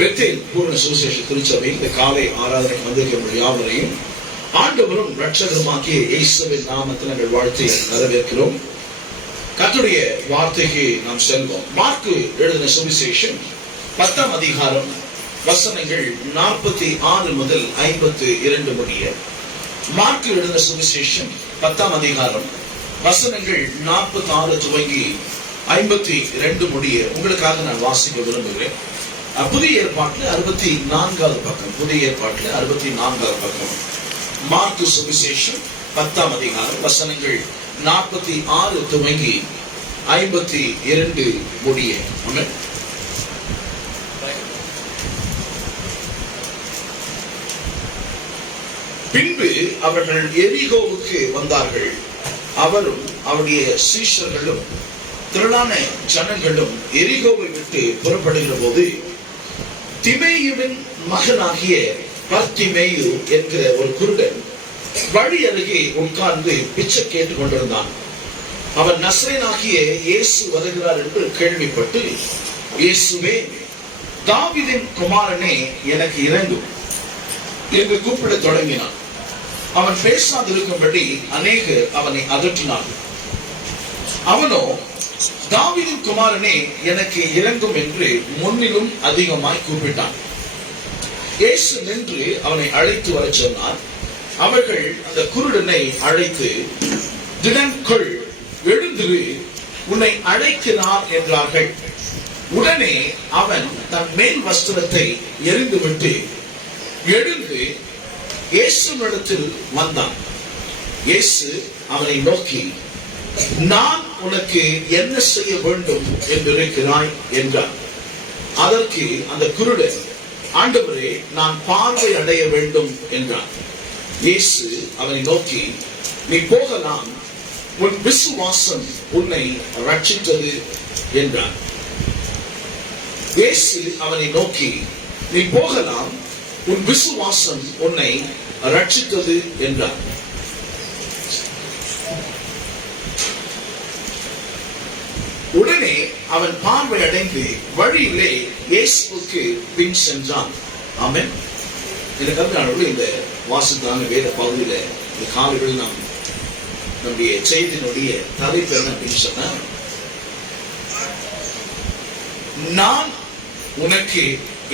Bethel பூர்ண சுவிசேஷ திருச்சபை இந்த காலை ஆராதனைக்கு வந்திருக்கிற யாவரையும் ஆண்டவரும் இரட்சகருமாகிய இயேசுவின் நாமத்தில் நாங்கள் வாழ்த்தி வரவேற்கிறோம். கர்த்தருடைய வார்த்தைக்கு நாம் செல்வோம். மார்க்கு எழுதின சுவிசேஷம் 10ஆம் அதிகாரம் வசனங்கள் 46 முதல் 52 முடிய. மார்க்கு எழுதின சுவிசேஷம் 10ஆம் அதிகாரம் வசனங்கள் 46 துவங்கி 52 முடிய உங்களுக்காக நான் வாசிக்க விரும்புகிறேன். புதிய ஏற்பாட்டில் 64வது பக்கம். புதிய ஏற்பாட்டில் 64வது பக்கம். மார்க்கு சுவிசேஷம் 10ஆம் அதிகாரம் வசனங்கள் 46 துவங்கி 52 முடிய. ஆமென். பின்பு அவர்கள் எரிகோவுக்கு வந்தார்கள். அவரும் அவருடைய சீஷர்களும் திரளான ஜனங்களும் எரிகோவை விட்டு புறப்படுகிற போது திமேயுவின் மகனாகிய பர்திமேயு என்கிற ஒரு குருடன் வழி அருகே உட்கார்ந்து பிச்சை கேட்டுக் கொண்டிருந்தான். அவன் நசரேயனாகிய இயேசு வருகிறார் என்று கேள்விப்பட்டு, இயேசுவே, தாவீதின் குமாரனே, எனக்கு இரங்கும் என்று கூப்பிட தொடங்கினான். அவன் பேசாதிருக்கும்படி அநேகர் அவனை அதட்டினார்கள். அவனோ, தாவீதின் குமாரனே, எனக்கு இரங்கும் என்று முன்னிலும் அதிகமாய் கூப்பிட்டான். இயேசு நின்று அவனை அழைத்து வர சொன்னார். அவர்கள் அந்த குருடனை அழைத்து, திடன் கொள், எழுந்திரு, உன்னை அழைக்கிறார் என்றார்கள். உடனே அவன் தன் மேல் வஸ்திரத்தை எறிந்துவிட்டு எழுந்து இயேசுவினிடத்தில் வந்தான். இயேசு அவனை நோக்கி, நான் உனக்கு என்ன செய்ய வேண்டும் என்று இருக்கிறாய் என்றார். அதற்கு அந்த குருடன், ஆண்டவரே, நான் பார்வை அடைய வேண்டும் என்றான். இயேசு அவனை நோக்கி, நீ போகலாம், உன் விசுவாசம் உன்னை ரட்சித்தது என்றார். இயேசு அவனை நோக்கி, நீ போகலாம், உன் விசுவாசம் உன்னை ரட்சித்தது என்றார். உடனே அவன் பார்வை அடைந்து வழியிலே இயேசுவுக்கு பின் சென்றான். ஆமென். இந்த கருத்தாளர்கள் இந்த வாசித்தான வேத பகுதியில இந்த காலையில் நாம் நம்முடைய செய்தியினுடைய தலைப்பு என்ன அப்படின்னு சொன்னா, நான் உனக்கு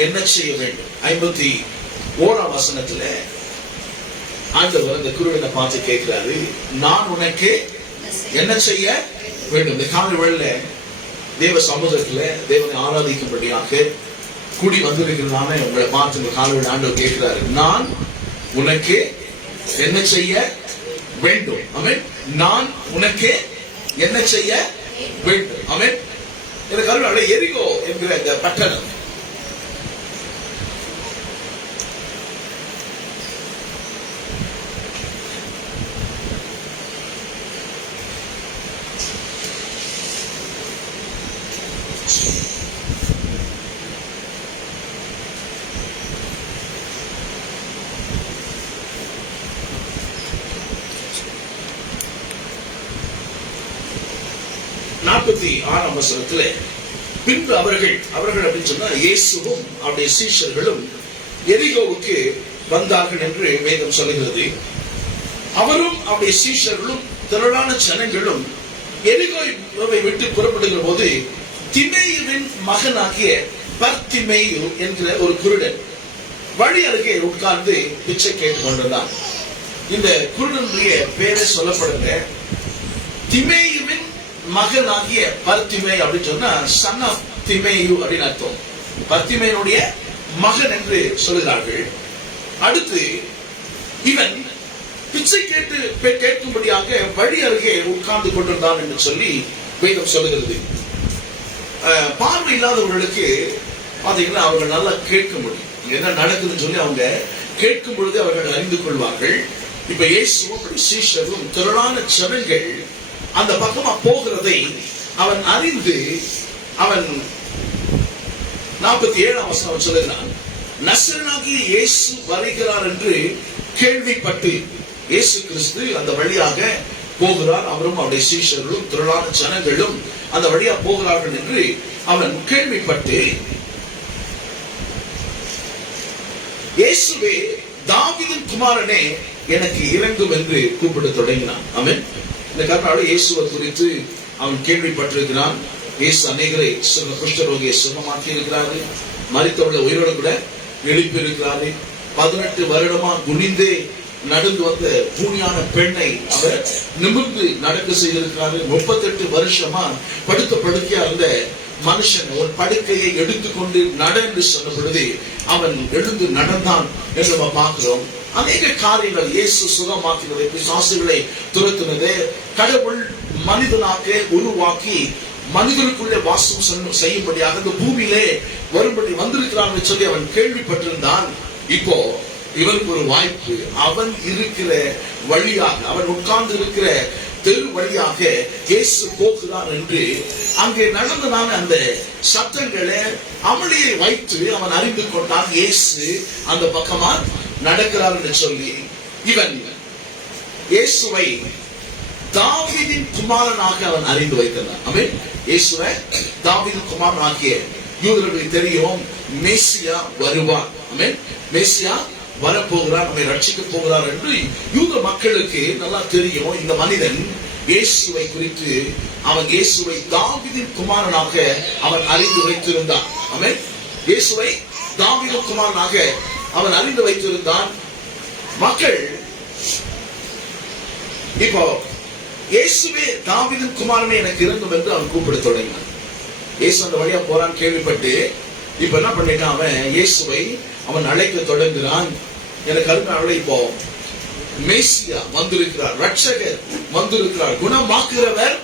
என்ன செய்ய வேண்டும். 51ஆம் வசனத்துல ஆண்டவர் அந்த குருடனை பார்த்து கேட்கிறாரு, நான் உனக்கு என்ன செய்ய வேண்டும். இந்த காலை வேளையில தேவ சமூகத்துல தேவனை ஆராதிக்கும்படியாக கூடி வந்திருக்கிறதான உங்களை பார்த்து இந்த காலை வேளை ஆண்டவர் கேட்கிறாரு, நான் உனக்கு என்ன செய்ய வேண்டும். ஆமென். நான் உனக்கு என்ன செய்ய வேண்டும். ஆமென். இந்த கருணை எரிகோ என்கிற இந்த பட்டணம் பின்பு அவர்கள் அப்படின்னு சொன்னா இயேசுவும் அவருடைய சீஷர்களும் எரிகோவுக்கு வந்தார்கள் என்று வேதம் சொல்லுகிறது. அவரும் அவருடைய சீஷர்களும் திரளான ஜனங்களும் எரிகோவை விட்டு புறப்படுகிற போது திமேயுவின் மகனாகிய பர்திமேயு என்கிற ஒரு குருடன் வழி அருகே உட்கார்ந்து பிச்சை கேட்டுக் கொண்டிருந்தான். இந்த குருடனுடைய பேரை சொல்லப்படுங்க திமேயுவின் மகனாகிய பர்திமேயு அப்படின்னு சொன்னா சன் ஆஃப் திமேயு அப்படின்னு அர்த்தம். பர்திமேயுடைய மகன் என்று சொல்கிறார்கள். அடுத்து இவன் பிச்சை கேட்கும்படியாக வழி அருகே உட்கார்ந்து கொண்டிருந்தான் என்று சொல்லி வேதம் சொல்லுகிறது. பார்வை இல்லாதவர்களுக்கு பாத்தீங்கன்னா அவர்கள் நல்லா கேட்க முடியும், என்ன நடக்குதுன்னு சொல்லி அவங்க கேட்கும் பொழுது அவர்கள் அறிந்து கொள்வார்கள். இப்ப இயேசுவும் சீஷரும் திரளான ஜனங்கள் அந்த பக்கமா போகிறதை அவன் அறிந்து அவன் 47ஆம் வசனம் சொல்லுகிறான், நசரேயனாகிய இயேசு வருகிறார் என்று கேள்விப்பட்டு, இயேசு கிறிஸ்து அந்த வழியாக போகிறார், அவரும் அவருடைய சீஷர்களும் திரளான ஜனங்களும் அந்த வழியா போகிறார்கள் என்று அவன் கேள்விப்பட்டு இயேசுவே தாவீதின் குமாரனே எனக்கு இறங்கும் என்று கூப்பிட தொடங்கினான். ஆமென். இந்த காரணத்தால் இயேசுவை குறித்து அவன் கேள்விப்பட்டிருக்கிறான். இயேசு அநேகரை குஷ்டரோகியை சுகமாக்கி இருக்கிறாரு. மரித்தவர்களை உயிரோடு கூட எழுப்பி இருக்கிறாரு. 18 வருடமா குனிந்தே நடந்து வந்த பூனியான பெண்ணை அவர் நிமிர்ந்து நடக்க செய்திருக்கிறாரு. 38 வருஷமா படுத்த படுக்கையா இருந்த மனுஷன் ஒரு படுக்கையை எடுத்துக்கொண்டு நட என்று சொன்ன பொழுது அவன் எழுந்து நடந்தான் என்று நம்ம பார்க்கிறோம். அநேக காரியங்கள் இயேசு சுகமாக்கினதை, பிசாசுகளை துரத்தினது, கடவுள் மனிதனாக உருவாக்கி மனிதனுக்குள்ளே வாசம் செய்யும்படியாக இந்த பூமியிலே வரும்படி வந்திருக்கிறான் சொல்லி அவன் கேள்விப்பட்டிருந்தான். இப்போ இவனுக்கு ஒரு வாய்ப்பு. அவன் இருக்கிற வழியாக, அவன் உட்கார்ந்து இருக்கிற தெரு வழியாக இயேசு போகிறார் என்று அங்கே நடந்ததான அந்த சத்தங்களை அமளியை வைத்து அவன் அறிந்து கொண்டான். இயேசு அந்த பக்கமா நடக்கிறார் என்று சொல்லி இவன் இயேசுவை தாவீதின் குமாரனாக அவன் அறிந்து வைத்தான். ஆமென். இயேசுவை தாவீதின் குமாரன் ஆகிய யூதர்களுக்கு தெரியும் மேசியா வருவார். ஆமென். மேசியா வரப்போகிறார், நம்மை ரட்சிக்க போகிறார் என்று யூத மக்களுக்கு நல்லா தெரியும். இந்த மனிதன் இயேசுவை குறித்து அவன் இயேசுவை தாவீதின் குமாரனாக அவன் அறிந்து வைத்திருந்தான். ஆமென். இயேசுவை தாவீதின் குமாரனாக அவன் அறிந்து வைத்திருந்தான். மக்கள் இப்போ இயேசுவே தாவீதின் குமாரனே எனக்கு இறங்கும் என்று அவன் கூப்பிட தொடங்கினான். இயேசு அந்த வழியா போறான் கேள்விப்பட்டு இப்ப என்ன பண்ணிட்டான், அவன் இயேசுவை அவன் அழைக்க தொடங்குகிறான். எனக்கு அருமையானவர்களே, இப்போ மேசியா வந்திருக்கிறார், ரட்சகர் வந்திருக்கிறார், குணமாக்குகிறவர்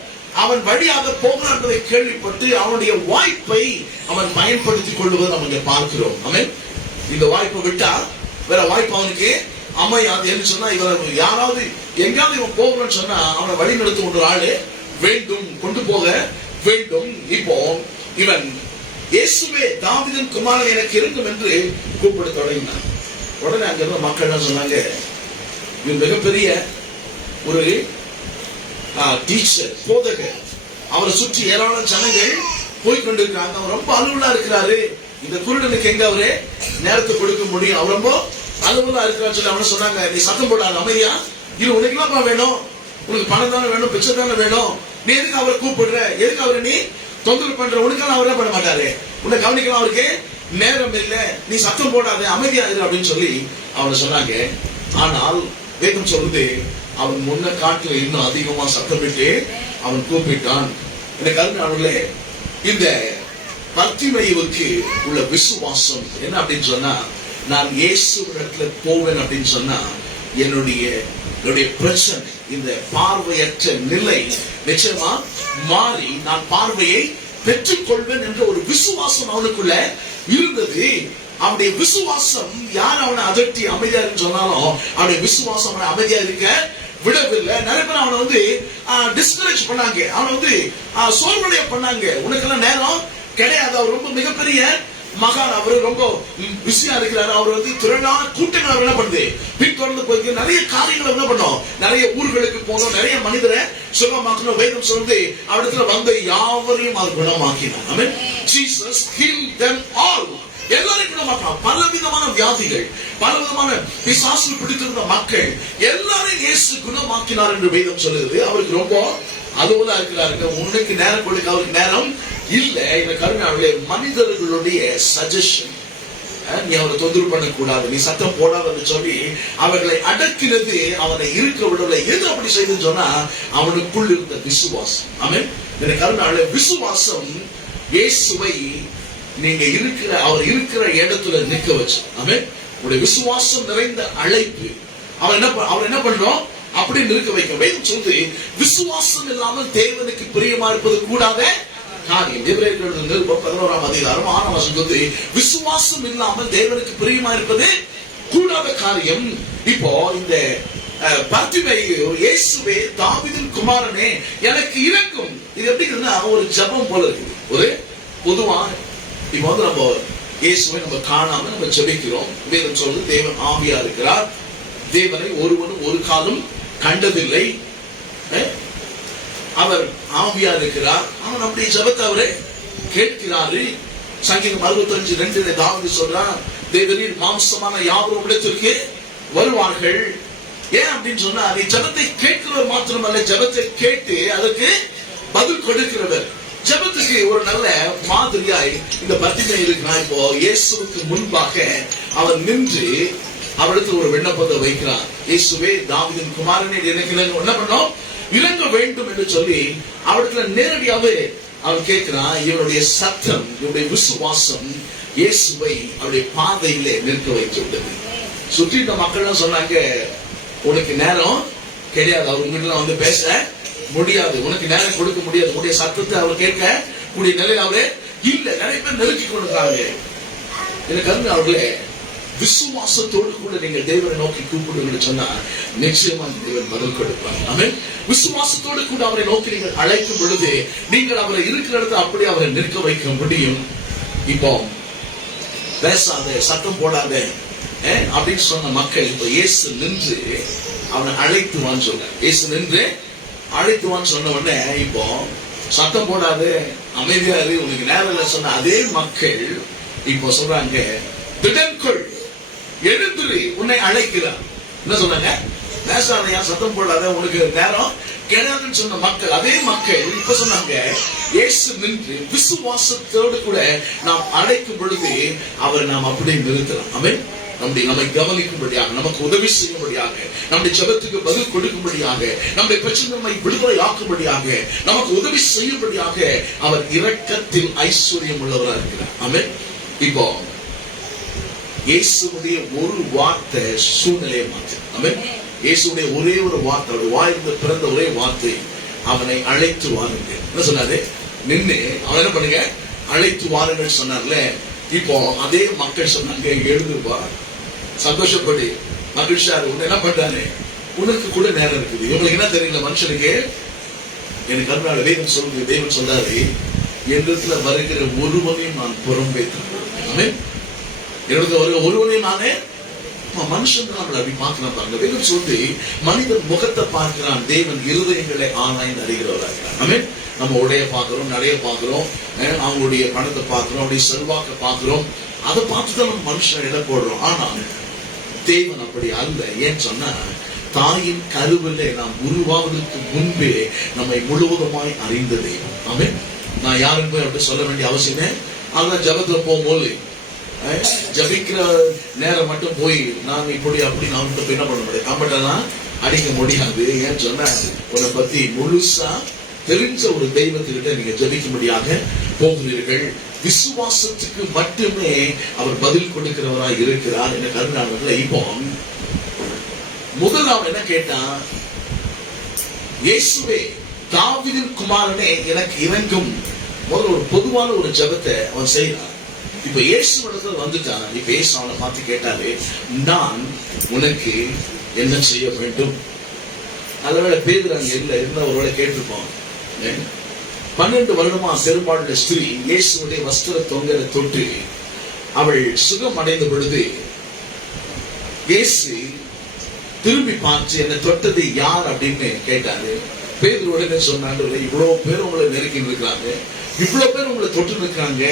அவன் வழியாக போகிறான் என்பதை கேள்விப்பட்டு அவனுடைய வாய்ப்பை அவன் பயன்படுத்திக் கொள்வதை நம்ம இங்க பார்க்கிறோம். ஆமென். இந்த வாய்ப்பை விட்டா வேற வாய்ப்பு அவனுக்கு அமையாது என்று சொன்னா, இவன் யாராவது எங்காவது இவன் போகணும்னு சொன்னா அவனை வழி நடத்த ஒரு ஆளு வேண்டும், கொண்டு போக வேண்டும். இப்போ இவன் இயேசுவே தாவீதின் குமாரன் எனக்கு இறங்கும் என்று கூப்பிட தொடங்கினான். உடனே அங்க இருந்த மக்கள் என்ன சொன்னாங்க, இவன் மிகப்பெரிய ஒரு டீச்சர், போதகர், அவரை சுற்றி ஏராளமான ஜனங்கள் போய்கொண்டிருக்காங்க. அவர் ரொம்ப அலுவலா இருக்கிறாரு, இந்த குருடனுக்கு எங்க அவரு நேரத்தை கொடுக்க முடியும், அவர் ரொம்ப அலுவலா இருக்கிறான்னு சொல்லி அவனை சொன்னாங்க. நீ சத்தம் போடாத, அமைதியா இது, உனக்கு என்னப்பா வேணும், உனக்கு பணம் தானே வேணும், பிச்சை தானே வேணும், நீ எதுக்கு அவரை கூப்பிடுற, எதுக்கு அவரை நீ தொந்தரவு பண்ற, உனக்கெல்லாம் அவரே பண்ண மாட்டாரு, உன்னை கவனிக்கலாம் அவருக்கு நேரம் இல்லை, நீ சத்தம் போடாத, அமைதியா இரு அப்படின்னு சொல்லி அவனை சொன்னாங்க. ஆனால் வேதம் சொல்லுது, அவன் முன்ன காட்டுல இன்னும் அதிகமா சத்தமிட்டு அவன் கூப்பிட்டான். எனக்கு அருமையானவர்களே, இந்த பர்த்திமேயுவுக்கு உள்ள விசுவாசம் என்ன அப்படின்னு சொன்னா, நான் இயேசுவிடத்துல போவேன் அப்படின்னு சொன்னா என்னுடைய பிரச்சனை, இந்த பார்வையற்ற நிலை நிச்சயமா மாறி நான் பார்வையை பெற்றுக் கொள்வேன் என்ற ஒரு விசுவாசம் அவனுக்குள்ள இருந்தது. அவனுடைய விசுவாசம் யார் அவனை அதட்டி அமைதியா இருக்கு சொன்னாலும் அவனுடைய விசுவாசம் அவனை அமைதியா இருக்க விடவில்லை. நிறைய பேர் அவனை டிஸ்கரேஜ் பண்ணாங்க, அவனை சோர்வடைய பண்ணாங்க. உனக்கெல்லாம் நேரம் கிடையாது, அவர் ரொம்ப மிகப்பெரிய மகான், அவரு ரொம்ப பிஸியா இருக்கிறாரு, அவர் திரளான கூட்டங்கள் அவர் என்ன பண்ணுது பின்தொடர்ந்து போயிருக்கு. நிறைய காரியங்கள் என்ன பண்ணோம், நிறைய ஊர்களுக்கு போனோம், நிறைய மனிதரை சுகமாக்கணும். வேதம் சொல்றது அவரிடத்துல வந்த யாவரையும் அவர் குணமாக்கினார். ஆமென். Jesus healed them all. எல்லாரையும் குணமாக்கினார். பல விதமான வியாதிகள், பல விதமான பிசாசு பிடித்திருந்த மக்கள் எல்லாரையும் இயேசு குணமாக்கினார் என்று வேதம் சொல்லுது. அவருக்கு ரொம்ப அலுவலா இருக்கிறாரு, உனக்கு நேரம் கொடுக்க அவருக்கு நேரம் இல்ல. இந்த கருணாவிலே மனிதர்களுடைய சஜஷன், நீ அவரை தொந்தரவு பண்ணக்கூடாது, நீ சத்தம் போடாதுன்னு சொல்லி அவர்களை அடக்கினது அவனை இருக்க விடவில்லை. எது அப்படி செய்துன்னு சொன்னா அவனுக்குள் இருந்த விசுவாசம். ஆமென். இந்த கருணாவிலே விசுவாசம் இயேசுவை நீங்க அவர் இருக்கிற இடத்துல நிற்க வச்சு. ஆமென். உடைய விசுவாசம் நிறைந்த அழைப்பு அவர் என்ன பண்றோம் அப்படி நிற்க வைக்க. வேதம் சொல்லுது, விசுவாசம் இல்லாமல் தேவனுக்கு பிரியமா இருப்பது கூடாத காரியம். எபிரேயர் 11ஆம் அதிகாரம் 6ஆம் வசனம் சொல்லுது, விசுவாசம் இல்லாமல் தேவனுக்கு பிரியமா இருப்பது கூடாத காரியம். இப்போ இந்த பர்த்திமேயு இயேசுவே தாவீதின் குமாரனே எனக்கு இறங்கும், இது எப்படி இருக்குன்னா ஒரு ஜெபம் போல இருக்குது. ஒரு பொதுவா இப்போ நம்ம இயேசுவை நம்ம காணாம நம்ம ஜெபிக்கிறோம். வேதம் சொல்லுது, தேவன் ஆவியா இருக்கிறார், தேவனை ஒருவனும் ஒரு காலம் கண்டதில்லை, அவர் ஆவியா இருக்கிறார், அவன் நம்முடைய ஜெபத்தை அவரை கேட்கிறாரு. சங்கீதம் 65:2 தாவீது சொல்றான், தேவரீர் மாம்சமான யாவரும் இடத்திற்கு வருவார்கள். ஏன் அப்படின்னு சொன்னா, நீ ஜெபத்தை கேட்கிறவர் மாத்திரமல்ல, ஜெபத்தை கேட்டு அதற்கு பதில் கொடுக்கிறவர். ஜெபத்துக்கு ஒரு நல்ல மாதிரியாய் இந்த பத்திமை இருக்கிறான். இப்போ இயேசுவுக்கு முன்பாக அவன் நின்று அவரிடத்தில் ஒரு விண்ணப்பத்தை வைக்கிறான். இயேசுவே, தாவீதின் குமாரனே, எனக்கு என்ன பண்ணோம், இறங்க வேண்டும் என்று சொல்லி அவரிடத்துல நேரடியாவே அவன் கேட்கிறான். இவனுடைய சத்தம், இவனுடைய விசுவாசம் இயேசுவை அவருடைய பாதையிலே நிற்க வைத்து விட்டது. சுற்றி இந்த மக்கள் சொன்னாங்க, உனக்கு நேரம் கிடையாது, அவர் உங்ககிட்ட வந்து பேச முடியாது, உனக்கு நேரம் கொடுக்க முடியாது, உன்னுடைய சத்தத்தை அவர் கேட்க கூடிய நிலையில் அவரே இல்ல. நிறைய பேர் நெருக்கி கொண்டிருக்காங்க. எனக்கு அவர்களே, விசுவாசத்தோடு கூட நீங்கள் தேவனை நோக்கி கூப்பிடுங்கள் சொன்னா நிச்சயமா தேவன் பதில் கொடுப்பார். ஆமென். விசுவாசத்தோடு கூட அவரை நோக்கி நீங்கள் அழைக்கும் பொழுது நீங்கள் அவரை இருக்கிற இடத்துல அப்படி அவரை நிற்க வைக்க முடியும். இப்போ பேசாத, சத்தம் போடாத அப்படின்னு சொன்ன மக்கள் இப்ப இயேசு நின்று அவனை அழைத்துவான்னு சொல்ற. இயேசு நின்று அழைத்துவான்னு சொன்ன உடனே இப்போ சத்தம் போடாது, அமைதியா இரு, உனக்கு நேரம் இல்லை சொன்ன அதே மக்கள் இப்போ சொல்றாங்க, திடன்கொள், எழுந்துரு, உன்னை அழைக்கிறார். என்ன சொன்னாங்க? பேசாதையா, சத்தம் போடாத, உனக்கு நேரம் கிடையாதுன்னு சொன்ன மக்கள், அதே மக்கள் இப்ப சொன்னாங்க, இயேசு நின்று விசுவாசத்தோடு கூட நாம் அழைக்கும் பொழுது அவரை நாம் அப்படியே நிறுத்தலாம். அவன் நம்மை கவனிக்கும்படியாக, நமக்கு உதவி செய்யும்படியாக, நம்முடைய ஜெபத்துக்கு பதில் கொடுக்கும்படியாக, நம்முடைய பிரச்சனை விடுதலை ஆக்கும்படியாக, நமக்கு உதவி செய்யும்படியாக அவர் இரக்கத்தில் ஐஸ்வர்யம் உள்ளவராக இருக்கிறார். ஆமென். இப்போ இயேசுடைய ஒரு வார்த்தை சூழ்நிலையை மாற்று. ஆமென். இயேசுடைய ஒரே ஒரு வார்த்தை, அவருடைய வாயிலிருந்து பிறந்த ஒரே வார்த்தை, அவனை அழைத்து வாருங்கள். என்ன சொன்னாரு? நின்று அவன் என்ன பண்ணுங்க, அழைத்து வாருங்கள் சொன்னார்ல. இப்போ அதே மக்கள் சொன்னாங்க, எழுதுவா, சந்தோஷப்படி, மகிழ்ச்சியா உன்னை என்ன பண்றாரு, உனக்கு கூட நேரம் இருக்குது. இவங்களுக்கு என்ன தெரியல மனுஷனுக்கு. எனக்கு அதனால வேதம் சொல்லுங்க, தேவன் சொல்றாரு, என்னிடத்துல வருகிற ஒருவனையும் நான் புறம்பேற்றுவேன். என்னிடத்துல வருகிற ஒருவனையும் நானே. மனுஷன் நம்மளை அப்படி பார்க்கலாம் பாருங்க. வேதம் சொல்லி மனிதன் முகத்தை பார்க்கிறான், தேவன் இருதயங்களை ஆராய்ந்து அறிகிறவராகிறான். ஆமென். நம்ம உடைய பார்க்கிறோம், நடைய பார்க்கிறோம், அவங்களுடைய பணத்தை பார்க்கிறோம், அவருடைய செல்வாக்க பார்க்கிறோம், அதை பார்த்துதான் நம்ம மனுஷன் இடம் போடுறோம். ஆனா தேவன் அப்படி அல்ல. ஏன் சொன்னா, தாயின் கருவிலே நாம் உருவாவதற்கு முன்பே நம்மை முழுவதுமாய் அறிந்த தெய்வம். ஆமென். நான் யாரும் போய் அப்படி சொல்ல வேண்டிய அவசியமே. அதான் ஜபத்துல போகும்போது ஜபிக்கிற நேரம் மட்டும் போய் நான் இப்படி அப்படி நான் என்ன பண்ண முடியாது, கம்பெல்லாம் அடிக்க முடியாது. ஏன்னு சொன்னா, உன்னை பத்தி முழுசா தெரிஞ்ச ஒரு தெய்வத்துக்கிட்ட நீங்க ஜபிக்கும்படியாக போகிறீர்கள். விசுவாசத்துக்கு மட்டுமே அவர் பதில் கொடுக்கிறவராய் இருக்கிறார். என்ன கருணாவில் இப்போ முதல் அவன் என்ன கேட்டான், இயேசுவே, தாவீதின் குமாரனே, எனக்கு இறங்கும். முதல்ல ஒரு பொதுவான ஒரு ஜபத்தை அவன் செய்யறான். இப்ப இயேசு வந்துட்டான். இப்ப இயேசு அவனை பார்த்து கேட்டாரு, நான் உனக்கு என்ன செய்ய வேண்டும்? நல்லவேளை பேர் அங்க இல்ல, இருந்தா ஒருவேளை கேட்டிருப்பான். 12 வருடமா பெரும்பாலுள்ள ஸ்திரீ இயேசுடைய வஸ்திர தொங்கலை தொட்டு அவள் சுகம் அடைந்த பொழுது இயேசு திரும்பி பார்த்து, என்னை தொட்டது யார் அப்படின்னு கேட்டாரு. பேதுரு உடனே சொன்னாங்க, இவ்வளவு பேர் உங்களை நெருக்கி இருக்கிறாங்க, இவ்வளவு பேர் உங்களை தொட்டு நிற்கிறாங்க,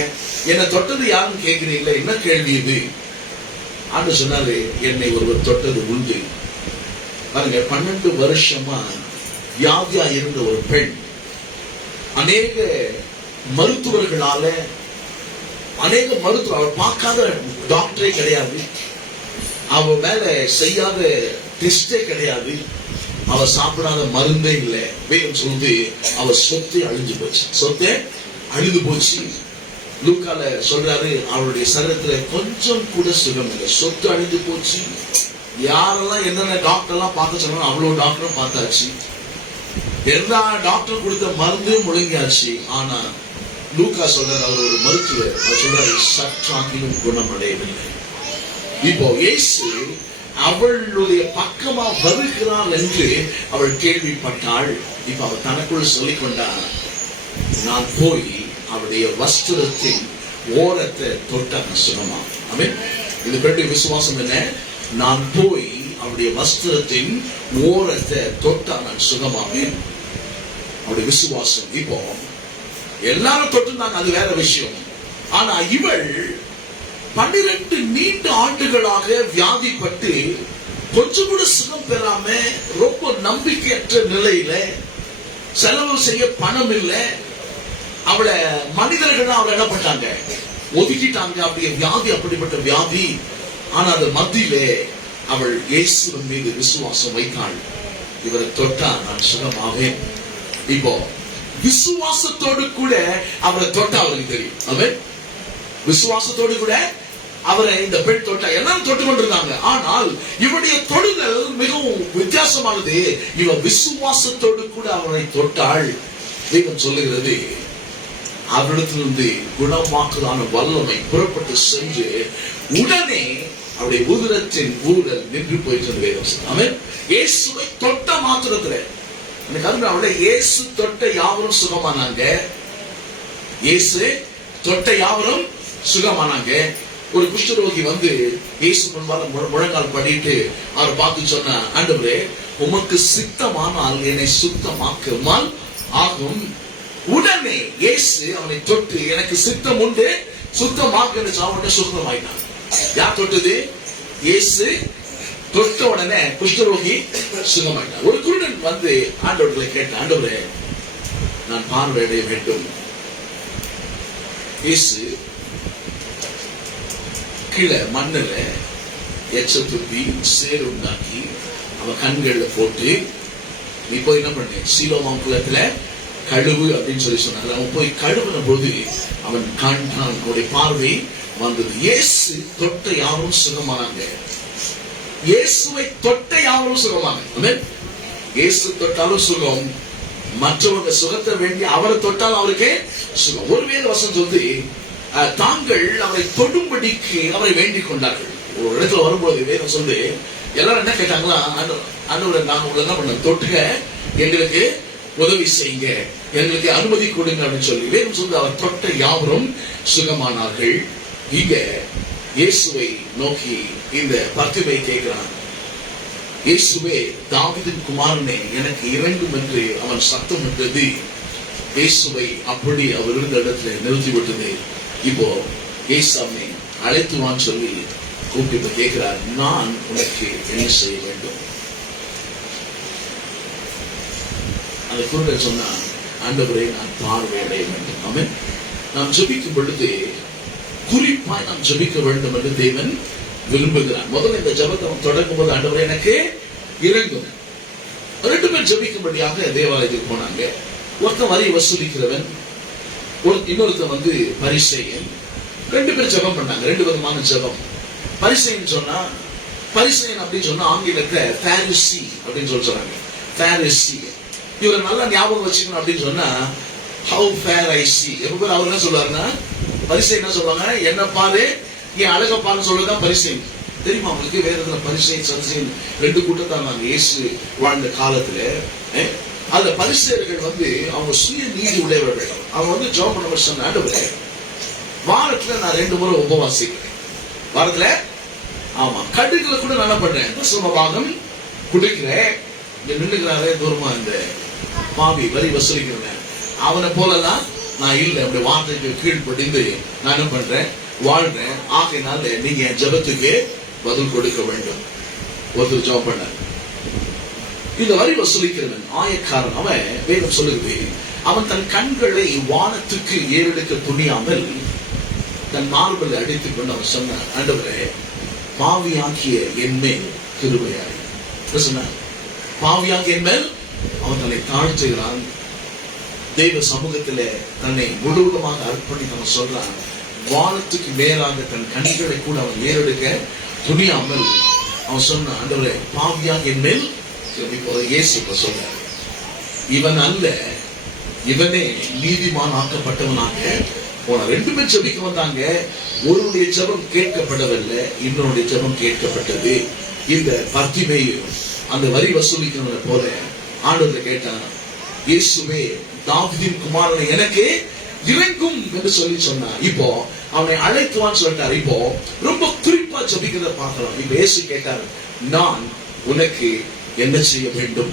என்னை தொட்டது யாருன்னு கேட்கிறீங்களா, என்ன கேள்வி இது? ஆண்டு சொன்னாரு, என்னை ஒருவர் தொட்டது உண்டு. பாருங்க, 12 வருஷமா வியாதியா இருந்த ஒரு பெண், அநேக மருத்துவர்களால, அவர் பார்க்காத டாக்டரே கிடையாது, அவ மேல செய்யாத டெஸ்டே கிடையாது, அவ சாப்பிடாத மருந்தே இல்லை. வேகம் சொல்லுது, அவ சொத்தே அழிஞ்சு போச்சு, சொத்தே அழிந்து போச்சு. லூக்கால சொல்றாரு, அவருடைய சரீரத்துல கொஞ்சம் கூட சுகம் இல்லை, சொத்து அழிந்து போச்சு. யாரெல்லாம் என்னென்ன டாக்டர் எல்லாம் பார்க்க சொன்னாலும் அவ்வளவு டாக்டரும் பார்த்தாச்சு, எல்லா டாக்டர் கொடுத்த மருந்து முழுங்கியாச்சு. ஆனா லூக்கா சொல்றாரு, அவர் ஒரு மருத்துவர், அவர் சொல்றாரு, சற்றாகிலும் குணமடையவில்லை. இப்போ இயேசு அவளுடைய பக்கமா வருகிறாள் என்று அவள் கேள்விப்பட்டாள். இப்ப அவள் தனக்குள் சொல்லிக் கொண்டார், நான் போய் அவருடைய வஸ்திரத்தின் ஓரத்தை தொட்ட சுகமா. ஆமென். இது பெரிய விசுவாசம் என்ன? நான் போய் அவருடைய வஸ்திரத்தின் ஓரத்தை தொட்டா நான் சுகமாவேன். அவருடைய விசுவாசம். இப்போ எல்லாரும் தொட்டுனாங்க, அது வேற விஷயம். ஆனா இவள் 12 நீண்ட ஆண்டுகளாக வியாதிப்பட்டு கொஞ்சம் கூட சுகம் பெறாம ரொம்ப நம்பிக்கையற்ற நிலையில, செலவு செய்ய பணம் இல்லை, அவளை மனிதர்கள் அவளை என்ன பண்ணாங்க, ஒதுக்கிட்டாங்க. அப்படியே வியாதி, அப்படிப்பட்ட வியாதி. ஆனா அது மத்தியிலே அவள் இயேசுவின் மீது விசுவாசம் வைத்தாள். இவரை தொட்டா நான் சுகமாவேன். இப்போ விசுவாசத்தோடு கூட அவரை தொட்டா அவருக்கு தெரியும். அவன் விசுவாசத்தோடு கூட அவரை இந்த பெண் தொட்டா, எல்லாரும் தொட்டு கொண்டிருந்தாங்க. ஆனால் இவருடைய தொடுதல் மிகவும் வித்தியாசமானது. இவ விசுவாசத்தோடு கூட அவரை தொட்டாள். வேதம் சொல்லுகிறது, அவரிடத்திலிருந்து குணமாக்குதான வல்லமை புறப்பட்டு சென்று உடனே அவருடைய உதிரத்தின் ஊழல் நின்று போயிட்டு வேதம். அவன் இயேசுவை தொட்ட மாத்திரத்துல, அவளை இயேசு தொட்ட யாவரும் சுகமானாங்க. இயேசு தொட்ட யாவரும் சுகமானாங்க. ஒரு குஷ்டரோகி வந்து இயேசு முன்பாக முழங்கால் படிட்டு அவர் பார்த்து சொன்ன, ஆண்டவரே உமக்கு சித்தமானால் என்னை சுத்தமாக்குமால் ஆகும். உடனே இயேசு அவனை தொட்டு, எனக்கு சித்தம் உண்டு சுத்தமாக்கு சாப்பிட்டு சுத்தமாயிட்டான். யார் தொட்டது? இயேசு தொட்ட உடனே குஷ்டரோகி சுகமாயிட்டான். ஒரு குருடன் வந்து ஆண்டவர்களை கேட்டான், ஆண்டவரே நான் பார்வையடைய வேண்டும். இயேசு கீழே மண்ணில் எச்ச துப்பி சேர் உண்டாக்கி அவன் கண்கள்ல போட்டு, நீ போய் என்ன பண்ண, சீலோவாம் குளத்துல கழுவு அப்படின்னு சொல்லி சொன்னாங்க. அவன் போய் கழுவுன போது அவன் கண்டான், அவனுடைய பார்வை வந்தது. இயேசு தொட்ட யாரும் சுகமானாங்க. இயேசுவை தொட்ட யாரும் சுகமானாங்க. இயேசு தொட்டாலும் சுகம், மற்றவங்க சுகத்தை வேண்டி அவரை தொட்டாலும் அவருக்கே சுகம். ஒருவேளை வசனம் சொல்லி தாங்கள் அவரை தொடும்படிக்கு அவரை வேண்டிக் கொண்டார்கள். ஒரு இடத்துல வரும்போது வேதம் சொல்லி எல்லாரும் என்ன கேட்டாங்களா, ஆண்டவரே நாங்க உங்களை என்ன பண்ண, தொட்டுக, எங்களுக்கு உதவி செய்யுங்க, எங்களுக்கு அனுமதி கொடுங்க அப்படின்னு சொல்லி வேதம் சொல்லி அவர் தொட்ட யாவரும் சுகமானார்கள். இங்க இயேசுவை நோக்கி இந்த பர்திமை கேட்கிறான், இயேசுவே தாவீதின் குமாரனே எனக்கு இறங்கும் என்று அவன் சத்தம் விட்டது. இயேசுவை அப்படி அவர் இருந்த இடத்துல நிறுத்தி விட்டது. இப்போ இயேசுவை அழைத்துவான்னு சொல்லி கூப்பிட்டு கேட்கிறார், நான் உனக்கு என்ன செய்ய வேண்டும்? அந்த குருடன் சொன்னா, ஆண்டவரே நான் பார்வையடைய வேண்டும். ஆமென். நாம் ஜெபிக்கும் பொழுது குறிப்பாய் நாம் ஜெபிக்க வேண்டும் என்று தேவன் விரும்புகிறார். முதல்ல இந்த ஜெபத்தை தொடங்கும் போது, ஆண்டவரே எனக்கு இறங்கும். 2 பேர் ஜெபிக்கும்படியாக தேவாலயத்துக்கு போனாங்க. ஒருத்தன் வரி வசூலிக்கிறவன், இன்னொருத்தன் வந்து பரிசேயன். 2 பேர் ஜெபம் பண்ணாங்க. 2 விதமான ஜெபம். பரிசேயன் சொன்னா, பரிசேயன் அப்படின்னு சொன்னா ஆங்கிலத்துல பாரிசி அப்படின்னு சொல்றாங்க. பாரிசி இவரை நல்லா ஞாபகம் வச்சுக்கணும் அப்படின்னு சொன்னா, how fair I see. எப்ப அவர் என்ன சொல்றாருன்னா, பரிசை என்ன சொல்லுவாங்க, என்ன பாரு என் அழக பாருன்னு சொல்றதுதான் பரிசை. தெரியுமா உங்களுக்கு? வேதத்துல பரிசை சரிசைன் 2 கூட்டத்தான் நாங்க இயேசு வாழ்ந்த காலத்துல. அதுல பரிசேயர்கள் வந்து அவங்க சுய நீதி உடையவர்கள். அவங்க வந்து ஜெபம் பண்ண சொன்ன, ஆண்டவரே வாரத்துல நான் 2 முறை உபவாசிக்கிறேன். வாரத்துல ஆமா கடுகுல கூட நான் என்ன பண்றேன், தசம பாகம் குடிக்கிறேன். இங்க நின்றுக்கிறாரே தூரமா இந்த பாவி வரி வசூலிக்கிறேன், அவனை போலலாம் நான் இல்ல. அப்படி வார்த்தைக்கு கீழ்படிந்து நான் என்ன பண்றேன், வாழ்றேன். ஆகையினால நீங்க என் ஜெபத்துக்கு பதில் கொடுக்க வேண்டும். ஒருத்தர் ஜெபம் பண்ண, இந்த வரி வசூலிக்கிறவன் ஆயக்காரன். அவன் வேதம் சொல்லுது, அவன் தன் கண்களை வானத்துக்கு ஏறெடுக்க துணியாமல் தன் மார்பில் அடித்துக் கொண்டு அவன் சொன்னான், ஆண்டவரே பாவியாக்கிய என் மேல் கிருபையாய். சொன்னான், பாவியாகிய என் மேல் அவன் தன்னை தாழ்த்துகிறான். தெய்வ சமூகத்திலே தன்னை முழுவதுமாக அர்ப்பணித்து அவன் சொல்றான், வானத்துக்கு மேலாக தன் கண்களை கூட அவன் ஏறெடுக்க துணியாமல் அவன் சொன்னான், ஆண்டவரே பாவியாகிய என் மேல். இயேசு சொல்ற, இவன் அல்ல, இவனே நீதிமான் ஆக்கப்பட்டவனாக போன. 2 பேர் ஜெபிக்க வந்தாங்க. ஒருவருடைய ஜெபம் கேட்கப்படவில்லை, இன்னொருடைய ஜெபம் கேட்கப்பட்டது. இந்த பர்திமேயு அந்த வரி வசூலிக்கிறவனை போல ஆண்டவரை கேட்டான், இயேசுவே தாவீதின் குமாரனை எனக்கு இறங்கும் என்று சொல்லி சொன்னார். இப்போ அவனை அழைத்துவான்னு சொல்லிட்டார். இப்போ ரொம்ப குறிப்பா ஜெபிக்கிறத பார்க்கலாம். இப்ப இயேசு கேட்டார், நான் உனக்கு என்ன செய்ய வேண்டும்?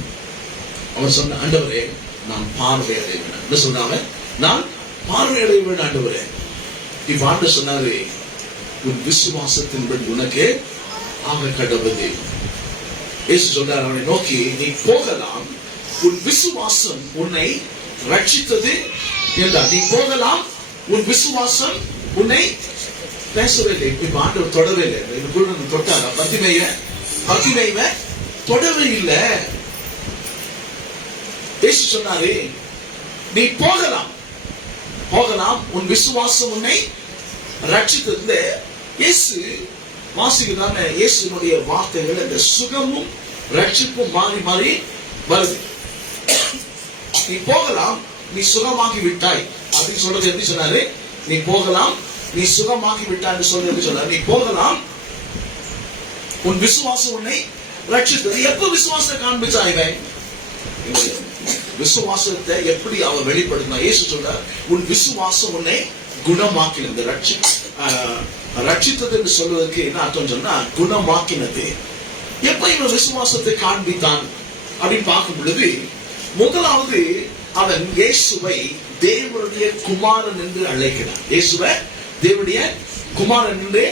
அவன் சொன்ன, ஆண்டவரே நான் பார்வையடைய வேண்டும். என்ன சொன்னாங்க? நான் பார்வையடைய வேண்டும் ஆண்டவரே. இப்ப ஆண்டு சொன்னாரு, உன் விசுவாசத்தின்படி உனக்கு ஆக கடவுது. இயேசு சொல்றார் அவனை நோக்கி, நீ போகலாம், உன் விசுவாசம் உன்னை ரட்சித்தது என்றார். நீ போகலாம், உன் விசுவாசம் உன்னை. பேசவே இல்லை, இப்ப ஆண்டவர் தொடவே இல்லை. தொட்டாரா பத்திமைய தொடவே இல்லை. இயேசு சொன்னாரு, நீ போகலாம், உன் விசுவாசம் உன்னை ரட்சித்தது. இயேசு வாசிக்கிறான இயேசுனுடைய வார்த்தைகள் இந்த சுகமும் ரட்சிப்பும் மாறி மாறி வருது. நீ போகலாம், நீ சுகமாகி விட்டாய் அப்படின்னு சொல்றது எப்படி சொன்னாரு? நீ போகலாம், நீ சுகமாகி விட்டாய் சொல்றது எப்படி சொன்னாரு? நீ போகலாம், உன் விசுவாசம் உன்னை ரட்சித்தது. எப்ப விசுவாசத்தை காண்பிச்சா இவன்? விசுவாசத்தை எப்படி அவன் வெளிப்படுத்தினா? இயேசு சொல்றார், உன் விசுவாசம் உன்னை குணமாக்கினது. ரட்சித்தது என்று சொல்வதற்கு என்ன அர்த்தம் சொன்னா, குணமாக்கினது. எப்ப இவன் விசுவாசத்தை காண்பித்தான் அப்படின்னு பார்க்கும் பொழுது, முதலாவது அவன் இயேசுவை தேவனுடைய குமாரன் என்று அழைக்கிறான். இயேசுவை தேவனுடைய குமாரன் என்று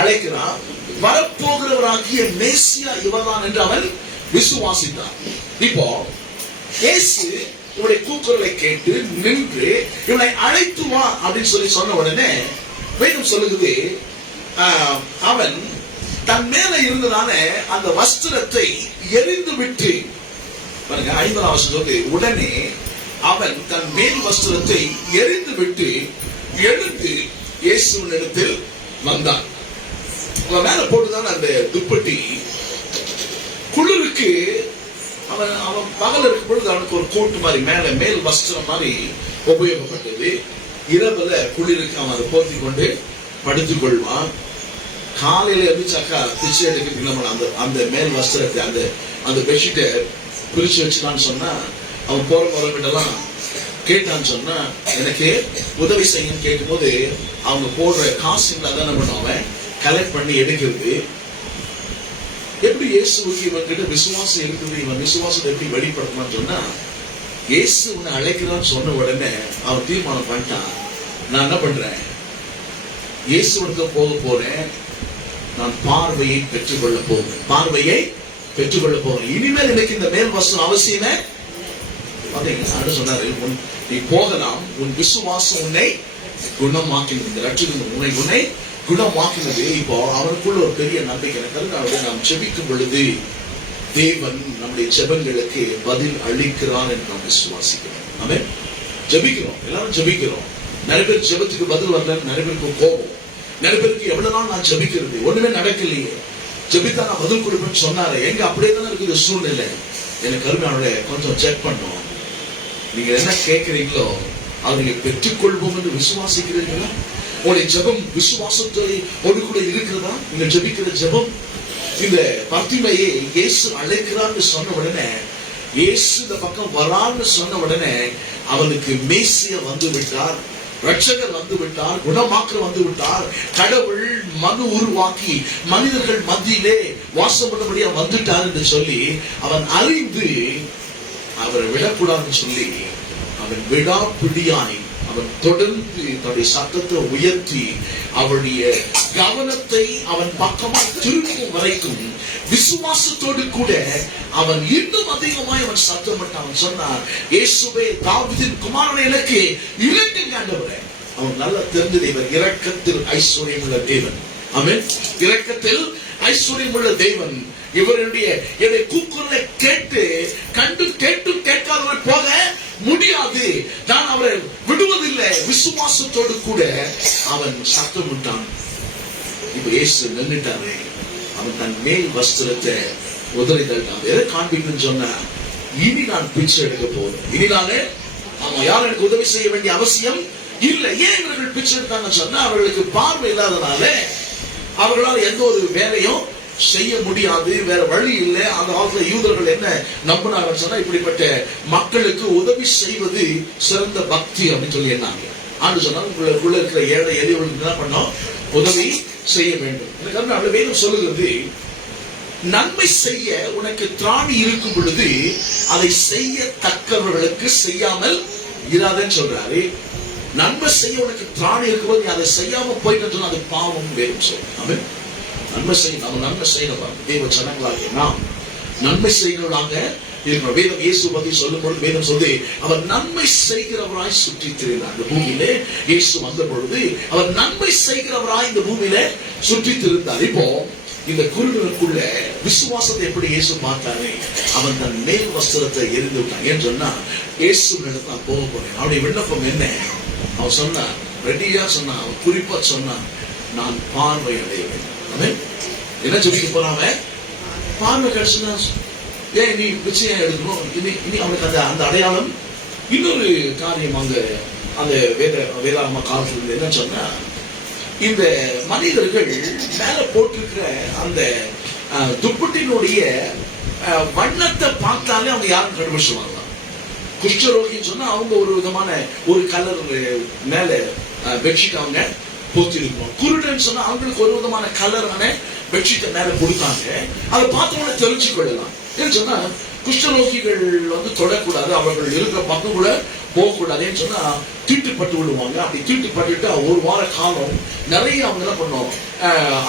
அழைக்கிறான். வரப்போகிறவராகிய மேசியா இவர்தான் என்று அவன் விசுவாசித்தான். இப்போ இயேசு இவனுடைய கூக்குரலை கேட்டு நின்று இவனை அழைத்து வா அப்படின்னு சொல்லி சொன்ன உடனே வேதம் சொல்லுகிறது, அவன் தன் மேல இருந்ததான அந்த வஸ்திரத்தை எரிந்து விட்டு, 50ஆம் வசனம், உடனே அவன் தன் மேல் வஸ்திரத்தை எரிந்து விட்டு எழுந்து இயேசுவின் இடத்தில் வந்தான். மேல போட்டுதான் அந்த துப்பட்டி. குளிருக்கு அவன் பகல் இருக்கும் பொழுது அவனுக்கு ஒரு கோட்டு மாதிரி மேல் வஸ்திரம் மாதிரி உபயோகப்பட்டது. இரவுல குளிருக்கு அவன் அதை போர்த்தி கொண்டு படுத்துக் கொள்வான். காலையில இருந்துச்சாக்கா பிச்சை எடுக்க அந்த மேல் வஸ்திரத்தை அந்த பெட்ஷீட்டை பிரிச்சு வச்சுக்கான்னு சொன்னா, அவன் போற முறைகிட்டலாம் கேட்டான்னு சொன்னா, எனக்கு உதவி செய்யும் கேட்கும் போது அவங்க போடுற காசுங்களை அதான் பண்ணுவான் கலெக்ட் பண்ணி எடுக்கிறது. எப்படி இயேசுக்கு இவன் கிட்ட விசுவாசம் இருக்குது, இவன் விசுவாசத்தை எப்படி வெளிப்படுத்தலாம்னு சொன்னா, இயேசு உன்னை அழைக்கிறான்னு சொன்ன உடனே அவன் தீர்மானம் பண்ணிட்டான், நான் என்ன பண்றேன், இயேசுவுக்கு போக போறேன், நான் பார்வையை பெற்றுக்கொள்ள போறேன். இனிமேல் எனக்கு இந்த மேல் வசனம் அவசியமே. சொன்னாரு, நீ போகலாம், உன் விசுவாசம் உன்னை குணமாக்கினது. உன்னை குணமாக்கினது. இப்போ அவனுக்குள்ள ஒரு பெரிய நம்பிக்கை. நாம் ஜெபிக்கும் பொழுது தேவன் நம்முடைய ஜெபங்களுக்கு பதில் அளிக்கிறான் என்று நாம் விசுவாசிக்கிறோம். ஆமென். ஜெபிக்கிறோம், எல்லாரும் ஜெபிக்கிறோம். நிறைய பேர் ஜெபத்துக்கு பதில் வரல, நிறைய பேருக்கு கோபம், நிறைய பேருக்கு எவ்வளவு நாள் நான் ஜெபிக்கிறது, ஒண்ணுமே நடக்கலையே, ஜெபித்தா நான் பதில் கொடுப்பேன்னு சொன்னாரு. எங்க அப்படியே தானே இருக்குது சூழ்நிலை. எனக்கு அருமையானவர்களே, கொஞ்சம் செக் பண்ணோம். நீங்க என்ன கேட்கிறீங்களோ அதை நீங்க பெற்றுக்கொள்வோம் என்று விசுவாசிக்கிறீங்களா? உங்களுடைய ஜெபம் விசுவாசத்தோடு கூட இருக்கிறதா? நீங்க ஜெபிக்கிற ஜெபம். இந்த பத்திமையை இயேசு அழைக்கிறான்னு சொன்ன உடனே, இயேசு இந்த பக்கம் வரான்னு சொன்ன உடனே அவனுக்கு மேசியா வந்து விட்டார், ரட்சகர் வந்து விட்டார், குணமாக்கர் வந்து விட்டார். கடவுள் மனு உருவாக்கி மனிதர்கள் மத்தியிலே வாசம் பண்ணபடியா வந்துட்டார் என்று சொல்லி அவன் அறிந்து அவரை விடக்கூடாதுன்னு சொல்லி அவன் விடாப்பிடியாய் அவன் தொடர்ந்து தன்னுடைய சத்தத்தை உயர்த்தி அவருடைய கவனத்தை அவன் பக்கமாக திரும்பும் வரைக்கும் விசுவாசத்தோடு கூட அவன் இன்னும் அதிகமாய் அவன் சத்தமிட்டான். அவன் சொன்னான், இயேசுவே தாவீதின் குமாரனே எனக்கு இரக்கம் ஆண்டவரே. அவன் நல்லா தெரிஞ்சது, இவர் இரக்கத்தில் ஐஸ்வர்யம் உள்ள தேவன். ஆமென். இரக்கத்தில் ஐஸ்வர்யம் உள்ள தேவன். இவருடைய கூக்குரலை கேட்டு கேட்காதவர் போக முடியாது, நான் அவரை விடுவதில்லை. விசுவாசத்தோடு கூட அவன் சத்தமிட்டான். இப்ப இயேசு நின்றுட்டாரு. அவன் தன் மேல் வஸ்திரத்தை உதறி தள்ளிட்டான். எதை காண்பிக்கணும்னு சொன்ன, இனி நான் பிச்சை எடுக்க போறேன். இனி நானே யாரும் எனக்கு உதவி செய்ய வேண்டிய அவசியம் இல்லை. ஏன் இவர்கள் பிச்சை எடுத்தாங்கன்னு சொன்னா, அவர்களுக்கு பார்வை இல்லாதனால அவர்களால் எந்த ஒரு வேலையும் செய்ய முடியாது, வேற வழி இல்லை. அந்த காலத்துல யூதர்கள் என்ன நம்பினாங்க சொன்னா, இப்படிப்பட்ட மக்களுக்கு உதவி செய்வது சிறந்த பக்தி அப்படின்னு சொல்லி என்னாங்க. ஆண்டு சொன்னா, உங்களுக்குள்ள இருக்கிற ஏழை எளியவர்களுக்கு என்ன பண்ணோம், உதவி செய்ய வேண்டும். எனக்கு வேதம் சொல்லுகிறது, நன்மை செய்ய உனக்கு திராணி இருக்கும் பொழுது அதை செய்ய தக்கவர்களுக்கு செய்யாமல் இராதன்னு சொல்றாரு. நன்மை செய்ய உனக்கு திராணி இருக்கும்போது அதை செய்யாம போயிட்டு சொன்னா அது பாவம் வேறும் சொல்லும். ஆமென். நன்மை செய்யணும், நம்ம நன்மை செய்யணும். தேவ ஜனங்களாகிய நாம் நன்மை செய்கிறவர்களாக இருக்கிறோம். வேதம் இயேசு பத்தி சொல்லும் பொழுது வேதம் சொல்லி அவர் நன்மை செய்கிறவராய் சுற்றி திரிந்தார். இந்த பூமியிலே இயேசு வந்த பொழுது அவர் நன்மை செய்கிறவராய் இந்த பூமியில சுற்றி திரிந்தார். இப்போ இந்த குருடனுக்குள்ள விசுவாசத்தை எப்படி இயேசு பார்த்தாரு? அவன் தன் மேல் வஸ்திரத்தை எரிந்து விட்டான். ஏன்னு சொன்னா இயேசு நான் போக போறேன். அவனுடைய விண்ணப்பம் என்ன? அவன் சொன்னான், ரெடியா சொன்னான், அவன் குறிப்பா சொன்னான், நான் பார்வை அடைய வேண்டும். அவன் என்ன சொல்லிட்டு போறான்? பார்வை கிடைச்சுன்னா ஏன் நீ நிச்சயம் எடுக்கணும்? இனி அவனுக்கு அந்த அடையாளம். இன்னொரு காரியம் அங்க அந்த வேதாகம காலத்துல என்ன சொன்னா, இந்த மனிதர்கள் மேல போட்டிருக்கிற அந்த துப்பட்டினுடைய வண்ணத்தை பார்த்தாலே அவங்க யாரும் கண்டுபிடிச்சுவாங்க. குஷ்டரோகின்னு சொன்னா அவங்க ஒரு விதமான ஒரு கலர் மேல பெட்ஷீட் அவங்க போத்திருப்போம். குருடன் சொன்னா அவங்களுக்கு ஒரு விதமான கலரான பெட்ஷீட்டை மேல கொடுத்தாங்க. அதை பார்த்தவங்க தெரிஞ்சு கொள்ளலாம். ஏன்னு சொன்னா குஷ்டரோகிகள் தொடக்கூடாது, அவர்கள் இருக்கிற பக்கம் கூட போகக்கூடாதுன்னு சொன்னா தீட்டுப்பட்டு விடுவாங்க. அப்படி தீட்டுப்பட்டு ஒரு வார காலம் நிறைய அவங்க என்ன பண்ணுவோம்,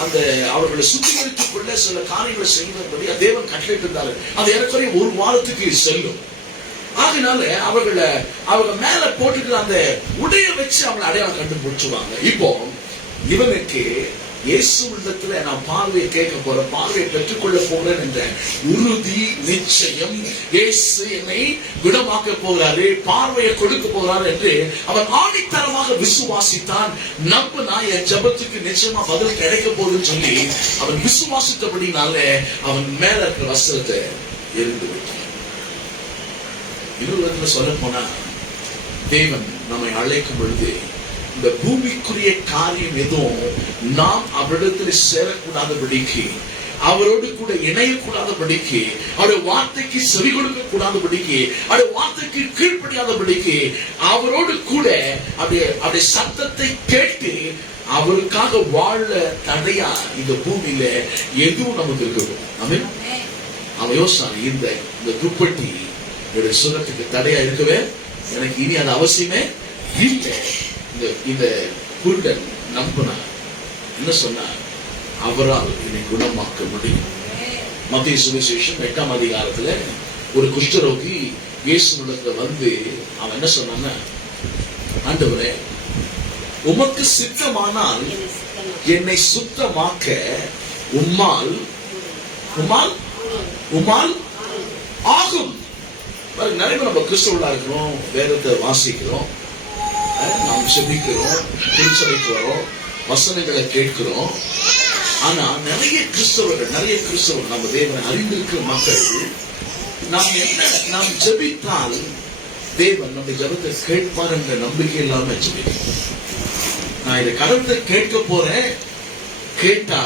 அந்த அவர்களை சுத்திகரித்துக் கொள்ள சில காரியங்களை செய்வதன்படி தேவன் கட்டளையிட்டு இருந்தாரு. அது ஏறக்குறைய ஒரு வாரத்துக்கு செல்லும். ஆகினால அவங்க மேல போட்டுக்கிற அந்த உடைய வச்சு அவங்களை அடையாளம் கண்டுபிடிச்சுவாங்க. இப்போ இவனுக்கு இயேசு உள்ளத்துல நான் பார்வையை கேட்க போறேன், பார்வையை பெற்றுக்கொள்ள போகிறேன் என்ற உறுதி நிச்சயம், இயேசு என்னை குணமாக்க போகிறாரு, பார்வையை கொடுக்க போகிறார் என்று அவன் ஆணித்தரமாக விசுவாசித்தான். நம்பினா என் ஜெபத்துக்கு நிச்சயமா பதில் கிடைக்க போகுதுன்னு சொல்லி அவன் விசுவாசித்தபடினால அவன் மேல இருக்கிற வஸ்திரத்தை எரிந்து விட்டான். இன்னொரு விதத்துல சொல்ல போனா, தேவன் நம்மை அழைக்கும் பொழுது இந்த பூமிக்குரிய காரியம் எதுவும் நாம் அவரிடத்தில் சேரக்கூடாதபடிக்கு, அவரோடு கூட இணையக்கூடாதபடிக்கு, அவருடைய வார்த்தைக்கு செவி கொடுக்க கூடாதபடிக்கு, அவருடைய வார்த்தைக்கு கீழ்ப்படியாதபடிக்கு, அவரோடு கூட அவருடைய சத்தத்தை கேட்டு அவருக்காக வாழ தடையா இந்த பூமியில எதுவும் நமக்கு இருக்கும். அவன் யோசனை, இந்த துப்பட்டி என்னுடைய சுகத்துக்கு தடையா இருக்கவே எனக்கு இனி அது அவசியமே இல்லை. இந்த குருடன் நம்பினா என்ன சொன்னா, அவரால் என்னை குணமாக்க முடியும். மத்திய சுவிசேஷம் 8ஆம் அதிகாரத்துல ஒரு குஷ்டரோகி இயேசுவிடத்துல வந்து அவன் என்ன சொன்னான்னா, ஆண்டவரே உமக்கு சித்தமானால் என்னை சுத்தமாக்க உம்மால் ஆகும். நிறைய நம்ம கிறிஸ்தவர்களா இருக்கிறோம், வேதத்தை வாசிக்கிறோம், நாம் செபிக்கிறோம், திருச்சபைக்கு வரோம், வசனங்களை கேட்கிறோம். ஆனா நிறைய கிறிஸ்தவர்கள் நம்ம தேவனை அறிந்திருக்கிற மக்கள் நாம் ஜெபித்தால் தேவன் நம்ம ஜெபத்தை கேட்பார் என்ற நம்பிக்கை இல்லாம ஜெபிக்கிறோம். நான் இதை கடந்து கேட்க போறேன், கேட்டா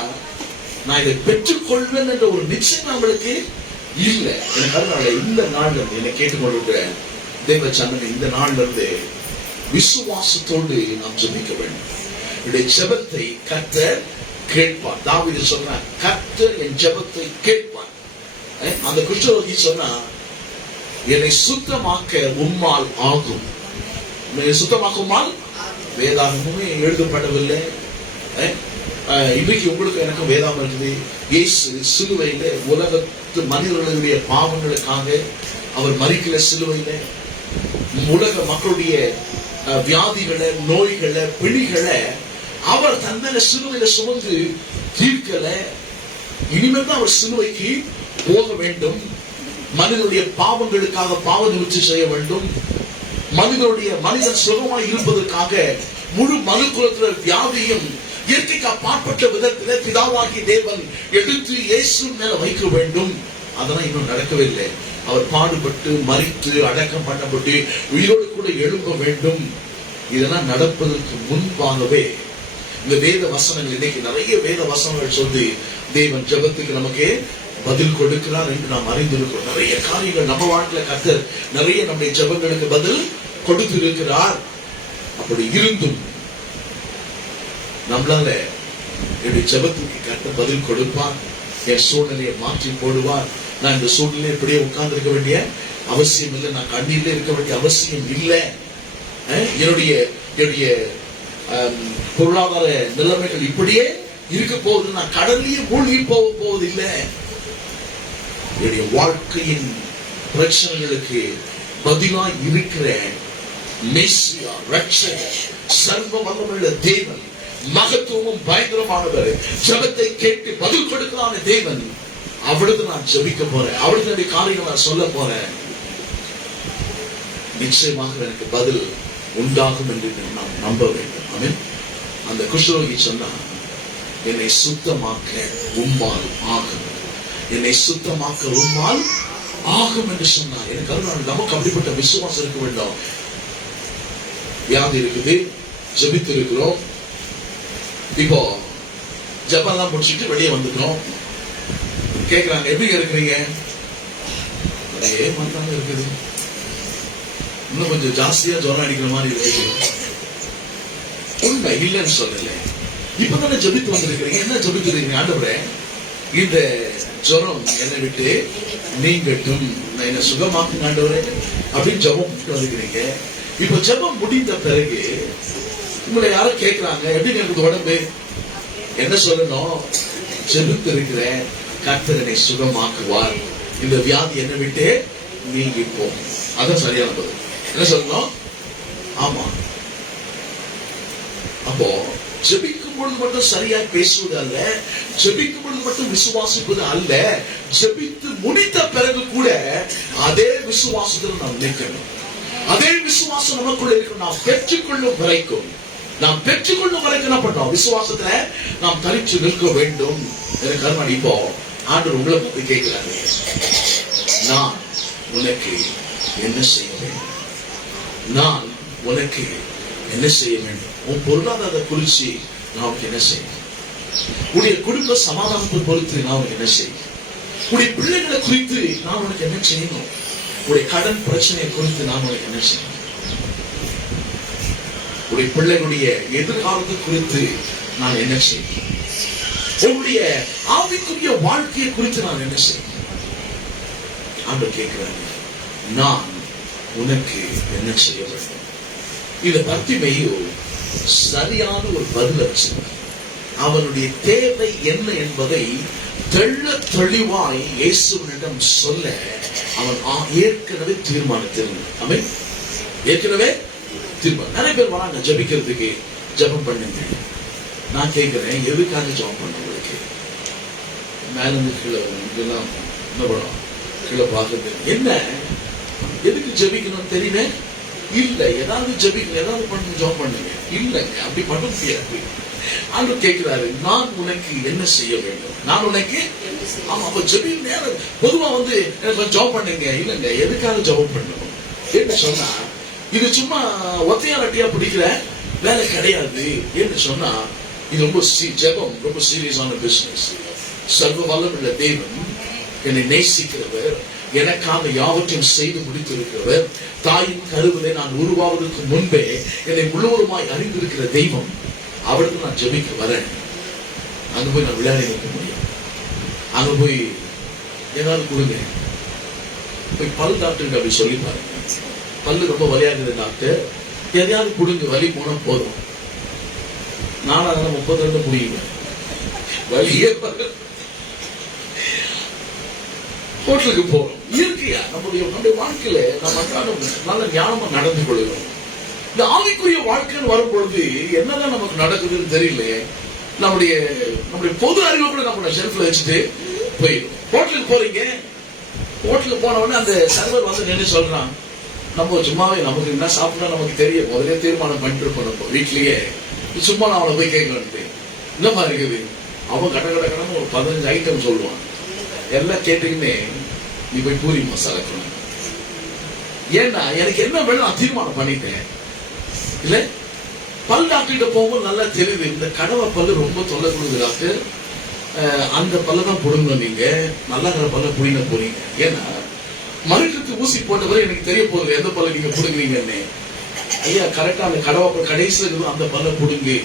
நான் இதை பெற்றுக்கொள்வேன் என்ற ஒரு நிச்சயம் நம்மளுக்கு இல்லை. எனக்கு இந்த நாள்ல இருந்து என்னை கேட்டுக்கொண்டிருக்கிற தேவ சந்தன், இந்த நாள்ல இருந்து விசுவாசத்தோடு நாம் ஜெபிக்க வேண்டும். என்னுடைய ஜெபத்தை கர்த்தர் கேட்பார். தாவீது சொன்னார், கர்த்தர் என் ஜெபத்தை கேட்பார். அந்த குஷ்டரோகி சொன்னா, என்னை சுத்தமாக்க உம்மால் ஆகும். சுத்தமாக்குமால் வேதாகமுமே எழுதப்படவில்லை. இன்றைக்கு உங்களுக்கு எனக்கும் வேதாகம் இருக்குது. இயேசு சிலுவையில உலகத்து மனிதர்களுடைய பாவங்களுக்காக அவர் மரிக்கல. சிலுவையில உலக மக்களுடைய வியாதிகளை, நோய்களை, பிணிகளை அவர் தன்மையில சிலுவையில சுமந்து தீர்க்கல. இனிமேல் தான் அவர் சிலுவைக்கு போக வேண்டும். மனிதனுடைய பாவங்களுக்காக பாவ நிவர்த்தி செய்ய வேண்டும். மனிதன் சுகமாய் இருப்பதற்காக முழு மனு குலத்தில வியாதியும் இயற்கைக்கு அப்பாற்பட்ட விதத்தில பிதாவாகி தேவன் எடுத்து இயேசு மேல வைக்க வேண்டும். அதெல்லாம் இன்னும் நடக்கவே இல்லை. அவர் பாடுபட்டு மரித்து அடக்கம் பண்ணப்பட்டு உயிரோடு கூட எழும்ப வேண்டும். இதெல்லாம் நடப்பதற்கு முன்பாகவே இந்த வேத வசனங்கள், இன்னைக்கு நிறைய வேத வசனங்கள் சொல்லி தேவன் ஜெபத்துக்கு நமக்கு பதில் கொடுக்கிறார் என்று நாம் அறிந்திருக்கிறோம். நிறைய காரியங்கள் நம்ம வாழ்க்கையில கர்த்தர் நிறைய நம்முடைய ஜெபங்களுக்கு பதில் கொடுத்திருக்கிறார். அப்படி இருந்தும் நம்மளால என்னுடைய ஜெபத்துக்கு கர்த்தர் பதில் கொடுப்பார். என் சூழ்நிலையை மாற்றி போடுவார். நான் இந்த சூழ்நிலையை இப்படியே உட்கார்ந்து இருக்க வேண்டிய அவசியம் இல்லை. நான் கண்ணீர்ல இருக்க வேண்டிய அவசியம் இல்லை. என்னுடைய என்னுடைய பொருளாதார நிலைமைகள் இப்படியே இருக்க போகுது, நான் கடல்லையே மூழ்கி போவது இல்லை. என்னுடைய வாழ்க்கையின் பிரச்சனைகளுக்கு பதிலாக இருக்கிற மெசியா, ரட்சகர், சர்வ வல்லமையுள்ள தேவன், மகத்துவமும் பயங்கரமானவர், ஜெபத்தை கேட்டு பதில் கொடுக்கலான தேவன், அவளுக்கு நான் ஜெபிக்க போறேன், அவளுக்கு காரியங்கள் நான் சொல்ல போறேன். நிச்சயமாக எனக்கு பதில் உண்டாகும் என்று நாம் நம்ப வேண்டும். ஆமென். அந்த குஷ்டரோகி சொன்னா, என்னை சுத்தமாக்க உம்மால் ஆகும், என்னை சுத்தமாக்க உம்மால் ஆகும் என்று சொன்னார். எனக்கு நமக்கு அப்படிப்பட்ட விசுவாசம் இருக்க வேண்டும். வியாதி இருக்குது, ஜெபித்து இருக்கிறோம், இப்போ ஜெபம்லாம் முடிச்சுட்டு வெளியே வந்துட்டோம். கேட்கிறாங்க, எப்படி இருக்கிறீங்க? அதே மாதிரி இருக்குது, இன்னும் கொஞ்சம் ஜாஸ்தியா ஜுரம் அடிக்கிற மாதிரி இருக்குது. உண்மை இல்லைன்னு சொல்லல, இப்பதானே ஜெபித்து வந்திருக்கிறீங்க. என்ன ஜெபித்து இருக்கீங்க? ஆண்டவரே, இந்த ஜுரம் என்னை விட்டு நீங்கட்டும், நான் என்ன சுகமாக்கும் ஆண்டவரே அப்படின்னு ஜெபம் வந்திருக்கிறீங்க. இப்ப ஜெபம் முடிந்த பிறகு உங்களை யாரும் கேட்கிறாங்க, எப்படி எனக்கு உடம்பு? என்ன சொல்லணும்? ஜெபித்து இருக்கிறேன், கர்த்தர் என்னை சுகமாக்குவார், இந்த வியாதி என்னை விட்டு நீங்கிப்போம். அதான் சரியான பதில். என்ன சொல்லணும்? ஆமா. அப்போ ஜெபிக்கும் பொழுது மட்டும் சரியா பேசுவது அல்ல, ஜெபிக்கும் பொழுது மட்டும் விசுவாசிப்பது அல்ல, ஜெபித்து முடித்த பிறகு கூட அதே விசுவாசத்தில் நாம் நிற்கணும். அதே விசுவாசம் நமக்குள்ள இருக்கணும். நாம் பெற்றுக்கொள்ளும் வரைக்கும், நாம் பெற்றுக்கொள்ளும் வரைக்கும் என்ன பண்றோம்? விசுவாசத்துல நாம் தரிச்சு நிற்க வேண்டும். எனக்கு இப்போ ஆண்டவர் உங்களை பத்தி கேட்கிறாரு, நான் உனக்கு என்ன செய்ய வேண்டும்? நான் உனக்கு என்ன செய்ய வேண்டும்? உன் பொருளாதார குறிச்சு நான் உனக்கு என்ன செய்யணும்? உடைய குடும்ப சமாதானத்தை பொறுத்து நான் உனக்கு என்ன செய்யணும்? உடைய பிள்ளைகளை குறித்து நான் உனக்கு என்ன செய்யணும்? உடைய கடன் பிரச்சனையை குறித்து நான் உனக்கு என்ன செய்யணும்? உடைய பிள்ளைகளுடைய எதிர்காலத்தை குறித்து நான் என்ன செய்யணும்? உன்னுடைய ஆவிக்குரிய வாழ்க்கையை குறித்து நான் என்ன செய்யணும்? ஆண்டவர் கேட்கிறாங்க, நான் உனக்கு என்ன செய்ய வேண்டும்? இத பர்த்திமேயு சரியான ஒரு பதில் வச்சிருந்தார். அவனுடைய தேவை என்ன என்பதை தெள்ள தெளிவாய் இயேசுவினிடம் சொல்ல அவன் ஏற்கனவே தீர்மானித்திருந்தான். அவன் ஏற்கனவே தீர்மானம். நிறைய பேர் வராங்க ஜபிக்கிறதுக்கு, ஜபம் பண்ணுங்க. நான் கேட்கிறேன், எதுக்காக ஜபம் பண்ண? உங்களுக்கு மேல இருந்து கீழே இதெல்லாம் என்ன படம் கீழே பார்க்கறது என்ன? எதுக்கு ஜபிக்கணும் தெரியுமே? இல்ல, ஏதாவது ஜபிக்கணும், ஏதாவது பண்ணுங்க, ஜபம் பண்ணுங்க. இல்லைங்க, அப்படி பண்ண முடியாது. ஆண்டவர் கேட்கிறாரு, நான் உனக்கு என்ன செய்ய வேண்டும்? நான் உனக்கு ஆமா. அப்ப ஜபி நேரம் பொதுவா எனக்கு ஜபம் பண்ணுங்க. இல்லைங்க, எதுக்காக ஜபம் பண்ணணும் என்று சொன்னா, இது சும்மா ஒத்தையா ரட்டியா பிடிக்கிற வேலை கிடையாது என்று சொன்னா, இது ரொம்ப ஜபம் ரொம்ப சீரியஸான பிசினஸ். சர்வ வல்லமையுள்ள தேவன், என்னை நேசிக்கிறவர், எனக்காக யாவற்றையும் செய்து முடித்திருக்கிறவர், தாயின் கருவிலே நான் உருவாவதற்கு முன்பே என்னை முழுவதுமாய் அறிந்திருக்கிற தெய்வம், அவருக்கு நான் ஜெபிக்க வரேன். அங்க போய் நான் விளையாடி நிற்க முடியும். அங்க போய் ஏதாவது கொடுங்க, போய் பல் டாக்டருக்கு அப்படி சொல்லி பாருங்க, பல்லு ரொம்ப வலியாகுது டாக்டர், எதையாவது கொடுங்க, வலி போனா போதும். நானும் அதெல்லாம் 32 முடியுங்க, வலியே ஹோட்டலுக்கு போறோம். இயற்கையா நம்முடைய வாழ்க்கையில நம்ம நல்ல ஞானமா நடந்து கொள்கிறோம். இந்த ஆவிக்குரிய வாழ்க்கைன்னு வரும் பொழுது என்னதான் நமக்கு நடக்குதுன்னு தெரியல. நம்முடைய பொது அறிவை கூட நம்ம ஷெல்ஃப்ல வச்சுட்டு போயிடும். ஹோட்டலுக்கு போறீங்க, ஹோட்டலுக்கு போன உடனே அந்த சர்வர் நின்று சொல்றான், நம்ம சும்மாவே நமக்கு என்ன சாப்பிடா நமக்கு தெரியும், முதலே தீர்மானம் பண்ணிட்டு இருப்போம். நம்ம வீட்லயே சும்மா நான் அவனை போய் கேட்க வேண்டியது என்னமா இருக்குது. அவன் கட கடன்னு ஒரு 15 ஐட்டம் சொல்லுவான். எல்லாம் கேட்டீங்கன்னே நீ போய் பூரி மசாலா கொண்டு. ஏன்னா எனக்கு என்ன வேணும் நான் தீர்மானம் பண்ணிட்டேன். இல்ல, பல் டாக்டர் போகும்போது நல்லா தெரியுது, இந்த கடவை பல்லு ரொம்ப தொல்லை கொடுக்குது டாக்டர், அந்த பல்ல தான் புடுங்க, நீங்க நல்லா இருக்கிற பல்ல புடிங்க போறீங்க. ஏன்னா மருத்துவத்துக்கு ஊசி போட்டவரை எனக்கு தெரிய போகுது எந்த பல்ல நீங்க புடுங்குறீங்கன்னு. ஐயா கரெக்டா அந்த கடவை கடைசியில் இருக்குது, அந்த பல்ல புடுங்க.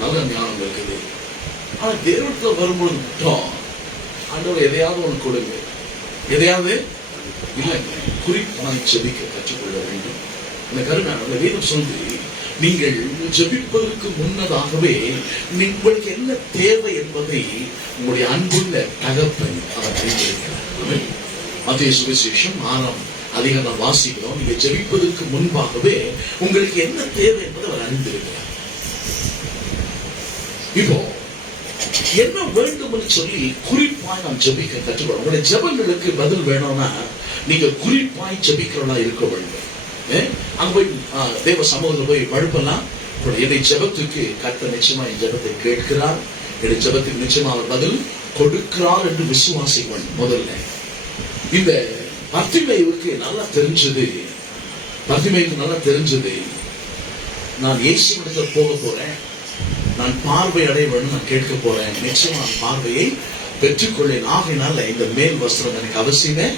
நல்ல ஞானம் இருக்குது. ஆனா தேவத்துல வரும்போது மட்டும் ஆண்டவர் எதையாவது ஒன்று கொடுங்க, எதையாவது இல்லைங்க, குறிப்பாக செபிக்க கற்றுக்கொள்ள வேண்டும். இந்த கருணை அந்த வீதம் சொல்லி நீங்கள் ஜெபிப்பதற்கு முன்னதாகவே உங்களுக்கு என்ன தேவை என்பதை உங்களுடைய அன்புள்ள தகப்பன் அவர் அறிந்திருக்கிறார். மத்தேயு சுவிசேஷம் 6ஆம் அதிகாரம் வாசிக்கிறோம். நீங்க ஜெபிப்பதற்கு முன்பாகவே உங்களுக்கு என்ன தேவை என்பதை அவர் அறிந்திருக்கிறார். இப்போ என்ன வேண்டும் என்று சொல்லி குறிப்பாய் நாம் ஜெபிக்க கற்றுக்கொள்ள. உங்களுடைய ஜெபங்களுக்கு பதில் வேணும்னா நீங்க குறிப்பாய் ஜெபிக்கிறவனா இருக்க வேண்டும். அங்க போய் தேவ சமூகத்தில் போய் வழுப்பலாம். என்னுடைய ஜெபத்துக்கு கர்த்தர் நிச்சயமா என் ஜெபத்தை கேட்கிறார், என்னுடைய ஜெபத்துக்கு நிச்சயமா அவர் பதில் கொடுக்கிறார் என்று விசுவாசிக்க முதல்ல. இந்த பர்திமேயுவுக்கு நல்லா தெரிஞ்சது, நான் இயேசுவிடத்தில் போக போறேன், நான் பார்வை அடைய வேண்டும், நான் கேட்க போறேன், நிச்சயமா பார்வையை பெற்றுக்கொள்ளேன், ஆகையினால இந்த மேல் வஸ்திரம் எனக்கு அவசியமே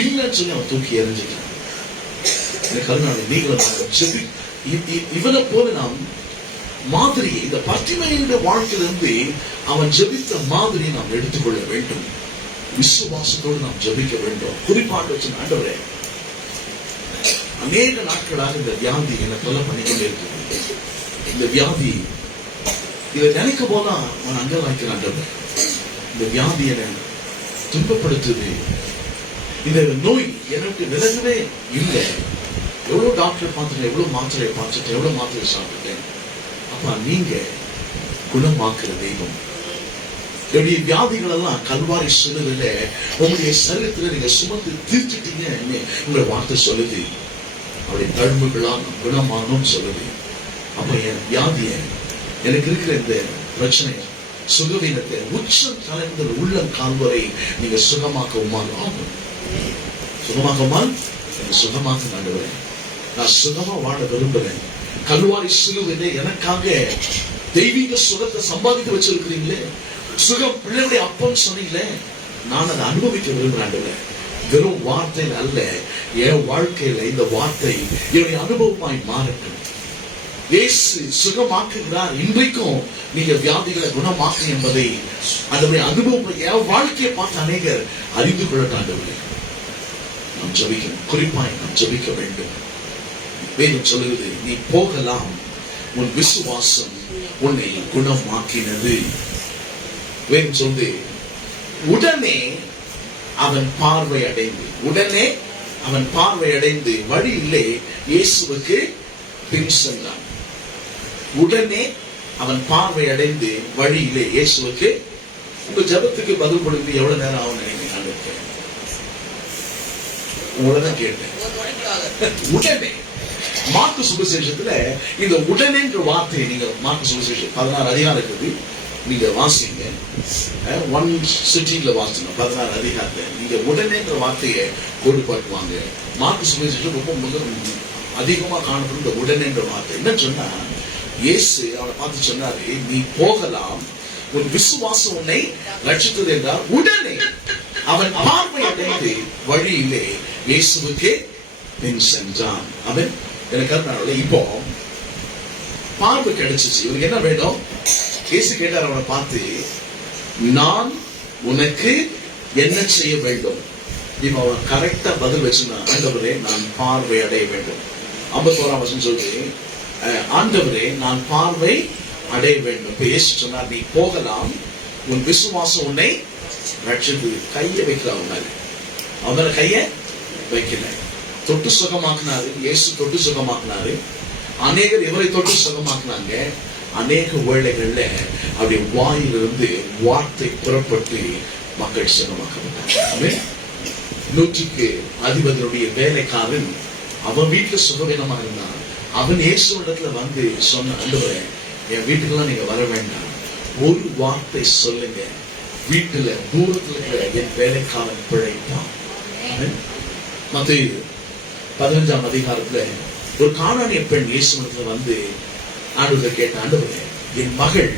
இல்லைன்னு சொல்லி அவன் தூக்கி எறிஞ்சிட்டான். இவனை போல நாம் மாதிரி இந்த பர்திமேயுடைய வாழ்க்கையிலிருந்து அவன் ஜெபித்த மாதிரி நாம் எடுத்துக்கொள்ள வேண்டும். விசுவாசத்தோடு நாம் ஜெபிக்க வேண்டும். குறிப்பாக வச்சு ஆண்டவரே, அநேக நாட்களாக இந்த வியாதி என்னை தொல்லை பண்ணிக்கொண்டே இருக்கிறது. இந்த வியாதி இதை நினைக்க போனா நான் அங்க வாய்க்கிறேன். ஆண்டவரே, இந்த வியாதி என்னை துன்பப்படுத்துது, இந்த நோய் எனக்கு விலகவே இல்லை. எவ்வளவு டாக்டர் பார்த்துட்டேன், எவ்வளவு மாத்திரையை பார்த்துட்டேன், எவ்வளவு மாத்திரை சாப்பிட்டேன். அப்ப நீங்க குணமாக்குற தெய்வம். என்னுடைய வியாதிகள் எல்லாம் கல்வாரி சிலுவையில உங்களுடைய சரீரத்துல நீங்க சுமந்து தீர்த்துட்டீங்க. உங்களுடைய வார்த்தை சொல்லுது, அவருடைய தழும்புகளால் குணமானோம் சொல்லுது. அப்ப என் வியாதிய, எனக்கு இருக்கிற இந்த பிரச்சனை, சுகவீனத்தை உச்சம் கலந்த உள்ளம் கால்வரை நீங்க சுகமாக்கவுமால் ஆகும். சுகமாக்கவுமால் சுகமாக்க ஆண்டவரே, நான் சுகமா வாழ விரும்புறேன். கல்வாரி சிலுவையிலே எனக்காக தெய்வீக சுகத்தை சம்பாதிக்க வச்சிருக்கிறீங்களே, சுகம் பிள்ளையுடைய அப்பம் சொன்னீங்களே, நான் அதை அனுபவிக்க விரும்புறேன். வெறும் வார்த்தையில் அல்ல, என் வாழ்க்கையில இந்த வார்த்தை என்னுடைய அனுபவமாய் மாறட்டும். இயேசு சுகமாக்குகிறார். இன்றைக்கும் நீங்க வியாதிகளை குணமாக்கு என்பதை அந்த அனுபவம் என் வாழ்க்கையை பார்த்து அநேகர் அறிந்து கொள்ளட்டாண்டவர்கள். நாம் ஜெபிக்கணும், குறிப்பாய் நாம் ஜெபிக்க வேண்டும். வேதம் சொல்லுகிறது, நீ போகலாம், உன் விசுவாசம் உன்னை குணமாக்கினது. வேதம் சொல்லுது, உடனே அவன் பார்வை அடைந்து வழியிலே இயேசுவுக்கு பின் சென்றான். உடனே அவன் பார்வை அடைந்து வழியிலே இயேசுவுக்கு. உங்க ஜபத்துக்கு பதில் கொடுத்து எவ்வளவு நேரம் ஆகும் நினைக்கிறேன்? உங்களதான் கேட்டேன். உடனே மார்க்கு சுவிசேஷத்துல இந்த உடனே என்ற வார்த்தையை நீங்க மார்க்கு சுவிசேஷம் 16 அதிகாரம் இருக்குது, நீங்க வாசிங்க. 1 சிட்டில வாசிங்க 16 அதிகாரத்தை. நீங்க உடனே என்ற வார்த்தையை கோடுபாட்டுவாங்க. மார்க்கு சுவிசேஷம் ரொம்ப அதிகமா காணப்படும் இந்த உடனே என்ற வார்த்தை. என்ன சொன்னா, இயேசு அவனை பார்த்து சொன்னாரு, நீ போகலாம், உன் விசுவாசம் உன்னை ரட்சித்தது என்றார். உடனே அவன் பார்வை அடைந்து வழியிலே இயேசுவுக்கு பின் சென்றான். அவன் எனக்கு இப்போ பார்வை கிடைச்சிச்சு. இவருக்கு என்ன வேணும்? இயேசு கேட்டார் அவனை பார்த்து, நான் உனக்கு என்ன செய்ய வேண்டும்? இப்ப அவன் கரெக்டா பதில் வச்சுருந்தான், ஆண்டவரே நான் பார்வை அடைய வேண்டும். 51ஆம் வசனம் சொல்றேன், ஆண்டவரே நான் பார்வை அடைய வேண்டும். இப்ப இயேசு சொன்னார், நீ போகலாம், உன் விசுவாசம் உன்னை ரட்சித்து. கையை வைக்கிறான், அவன் கைய வைக்கல, தொட்டு சுகமாக்குனாரு. இயேசு தொட்டு சுகமாக்குனாரு. அநேகர் இவரை தொட்டு சுகமாக்குனாங்க. அநேக வேளைகள்ல அப்படி வாயிலிருந்து வார்த்தை புறப்பட்டு மக்கள் சுகமாக்கப்பட்டாங்க. 100க்கு அதிபதியுடைய வேலைக்காரன் அவன் வீட்டுல சுகவீனமா இருந்தான். அவன் இயேசு இடத்துல வந்து சொன்ன, ஆண்டவரே என் வீட்டுக்கெல்லாம் நீங்க வர வேண்டாம், ஒரு வார்த்தை சொல்லுங்க, வீட்டுல தூரத்துல இருக்கிற என் வேலைக்காரன் பிழைப்பான். மத்தேயு 15ஆம் அதிகாரத்துல ஒரு கானானிய பெண் இயேசுவிடத்துல வந்து ஆண்டவரை கேட்ட, ஆண்டவரே என் மகள்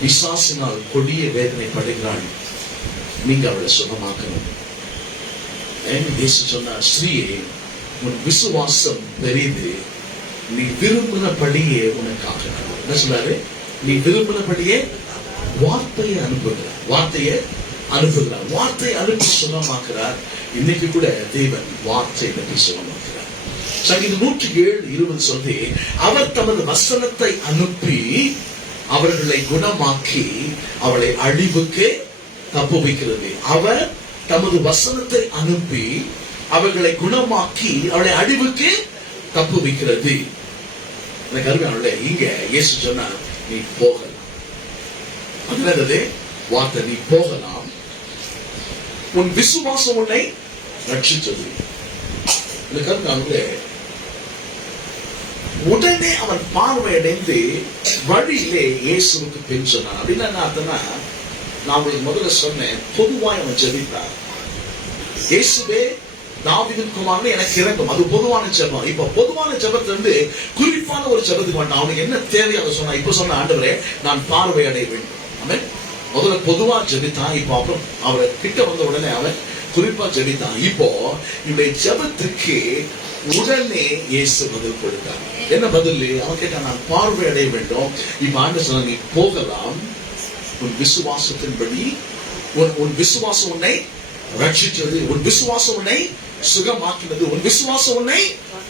பிசாசினால் கொடிய வேதனை படுகிறாள், நீங்க அவளை சுகமாக்கணும். இயேசு சொன்னார், ஸ்ரீயே உன் விசுவாசம் பெரிது, நீ விரும்பினபடியே உனக்காக. என்ன சொல்றாரு? நீ விரும்பினபடியே வார்த்தையை அனுப்புகிறார், வார்த்தையை அனுப்பி சுகமாக்குறார். இன்னைக்கு கூட தேவன் வார்த்தை அனுப்பி சுகமாக்குறார். சங்கீதம் 107:20 சொல்லி, அவர் தமது வசனத்தை அனுப்பி அவர்களை குணமாக்கி அவளை அழிவுக்கு தப்புவிக்கிறது. அவர் தமது வசனத்தை அனுப்பி அவர்களை குணமாக்கி அவளை அழிவுக்கு தப்புவிக்கிறது. கருமையானே, இங்க இயேசு சொன்னா நீ போகலாம். அது வார்த்தை, நீ போகலாம், உன் விசுவாசம் உன்னை ரட்சித்தது. கருமையானே, உடனே அவன் பார்வையடைந்து வழியிலே இயேசுவுக்கு பின் சொன்னான். அப்படின்னா என்ன அர்த்தம்னா, நான் உங்களுக்கு முதல்ல சொன்னேன், பொதுவாக அவன் ஜெபித்தார், இயேசுவே தாவீதின் குமாரனே எனக்கு இறங்கும். அது பொதுவான ஜெபம். இப்ப பொதுவான ஜெபத்துல இருந்து குறிப்பான ஒரு ஜெபத்துக்கு வேண்டாம். அவனுக்கு என்ன தேவை அதை சொன்னா. இப்ப சொன்ன, ஆண்டவரே நான் பார்வை அடைய வேண்டும். அவன் முதல்ல பொதுவா ஜெபித்தான். இப்போ அப்புறம் அவரை கிட்ட வந்த உடனே அவன் குறிப்பா ஜெபித்தான். இப்போ இவருடைய ஜெபத்துக்கு உடனே இயேசு பதில் கொடுத்தார். என்ன பதில்? அவன் கேட்டான், நான் பார்வை அடைய வேண்டும். இப்ப ஆண்டு சொன்ன, நீ போகலாம், உன் விசுவாசத்தின்படி உன் விசுவாசம் உன்னை ரட்சித்தது, உன் விசுவாசம் உன்னை சுகமாக்கினது, உன் விசுவாசம் உன்னை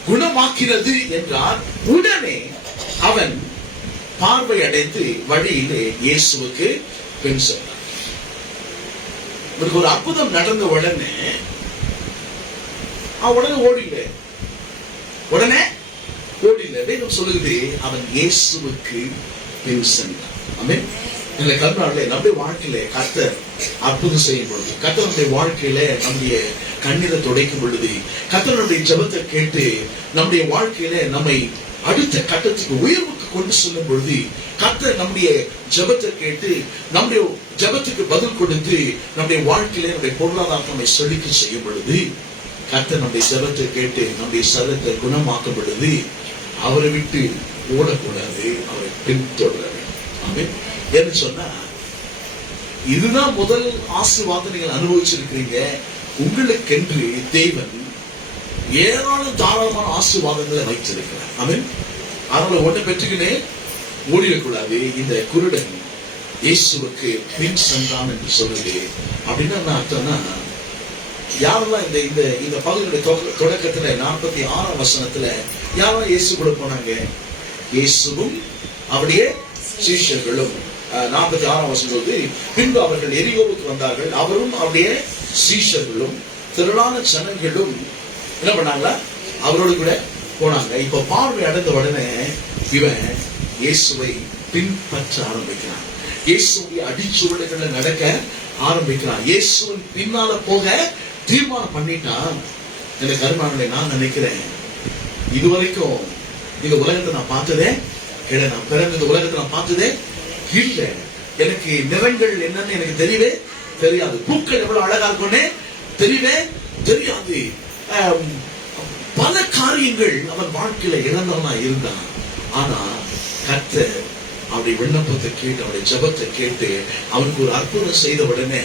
குணமாக்கினது என்றார். உடனே அவன் பார்வை அடைந்து வழியிலே இயேசுவுக்கு பின் சென்றான். ஒரு அற்புதம் நடந்த உடனே ஓடில வேதம் சொல்லுது, அவன் இயேசுவுக்கு பின் சென்றான். ஆமென். இந்த கருணாவிலே நம்முடைய வாழ்க்கையில கர்த்தர் அற்புதம் செய்யும் பொழுது, கர்த்தர் நம்முடைய வாழ்க்கையில நம்முடைய கண்ணீரை துடைக்கும் பொழுது, கர்த்தர் நம்முடைய ஜெபத்தை கேட்டு நம்முடைய வாழ்க்கையில நம்மை அடுத்த கட்டத்துக்கு உயர்வுக்கு கொண்டு செல்லும் பொழுது, கர்த்தர் நம்முடைய ஜெபத்தை கேட்டு நம்முடைய ஜெபத்துக்கு பதில் கொடுத்து நம்முடைய வாழ்க்கையில நம்முடைய பொருளாதாரம் நம்மை செழிக்க செய்யும் பொழுது, கர்த்தர் நம்முடைய ஜெபத்தை கேட்டு நம்முடைய சரீரத்தை குணமாக்கும் பொழுது, அவரை விட்டு ஓடக்கூடாது, அவரை பின்தொடர வேண்டும். என்ன சொன்னா, இதுதான் முதல் ஆசீர்வாதம் நீங்கள் அனுபவிச்சிருக்கிறீங்க. உங்களுக்கென்று தேவன் ஏராளம் தாராளமான ஆசீர்வாதங்களை வைத்திருக்கிறார். ஆமென். அதனால ஒன்றை பெற்றுக்கினே ஓடிடக்கூடாது. இந்த குருடன் இயேசுவுக்கு பின் சென்றான் என்று சொல்லுது. அப்படின்னா என்ன அர்த்தம்னா, யாரெல்லாம் இந்த பகுதியுடைய தொடக்கத்துல 46ஆம் வசனத்துல யாரெல்லாம் இயேசு கூட போனாங்க? இயேசுவும் அவருடைய சீஷர்களும். 46ஆம் வசனம், பின்பு அவர்கள் எரிகோவுக்கு வந்தார்கள், அவரும் அவருடைய சீஷர்களும் திரளான ஜனங்களும் என்ன பண்ணாங்களா, அவரோடு கூட போனாங்க. இப்ப பார்வை அடைந்த உடனே இவன் இயேசுவை பின்பற்ற ஆரம்பிக்கிறான். இயேசுடைய அடிச்சுவடுகளை நடக்க ஆரம்பிக்கிறான். இயேசுவின் பின்னால போக தீர்மானம் பண்ணிட்டான். எனக்கு கருமானே, நான் நினைக்கிறேன், இதுவரைக்கும் இந்த உலகத்தை நான் பார்த்ததே கிடையாது. நான் பிறந்த இந்த உலகத்தை நான் பார்த்ததே இல்ல. எனக்கு நிறங்கள் என்னன்னு எனக்கு தெரியவே தெரியாது. பூக்கள் எவ்வளவு அழகா இருக்கும்னு தெரியவே தெரியாது. பல காரியங்கள் அவன் வாழ்க்கையில இழந்தவனா இருந்தான். ஆனா கர்த்தர் அவருடைய விண்ணப்பத்தை கேட்டு, அவருடைய ஜெபத்தை கேட்டு அவனுக்கு ஒரு அற்புதம் செய்த உடனே,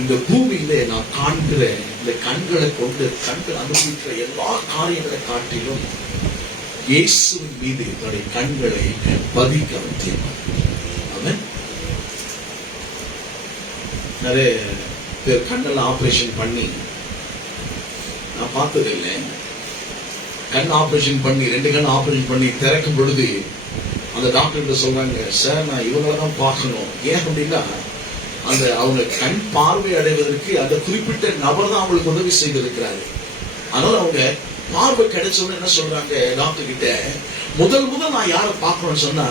இந்த பூமியில நான் காண்கிற இந்த கண்களை கொண்டு கண்கள் அனுபவிக்கிற எல்லா காரியங்களை காட்டிலும் இயேசுவின் மீது தன்னுடைய கண்களை பதிக்க அவன். நிறைய பேர் கண்ணெல்லாம் ஆபரேஷன் பண்ணி, நான் பார்த்தது இல்லை, கண் ஆபரேஷன் பண்ணி 2 கண் ஆபரேஷன் பண்ணி திறக்கும் பொழுது அந்த டாக்டர் சொல்றாங்க, சார் நான் இவங்களதான் பார்க்கணும். ஏன் அப்படின்னா, அந்த அவங்க கண் பார்வை அடைவதற்கு அந்த குறிப்பிட்ட நபர் தான் அவங்களுக்கு உதவி செய்திருக்கிறாரு. அதனால அவங்க பார்வை கிடைச்சவங்க என்ன சொல்றாங்க டாக்டர் கிட்ட, முதல் நான் யாரை பார்க்கணும்னு சொன்னா,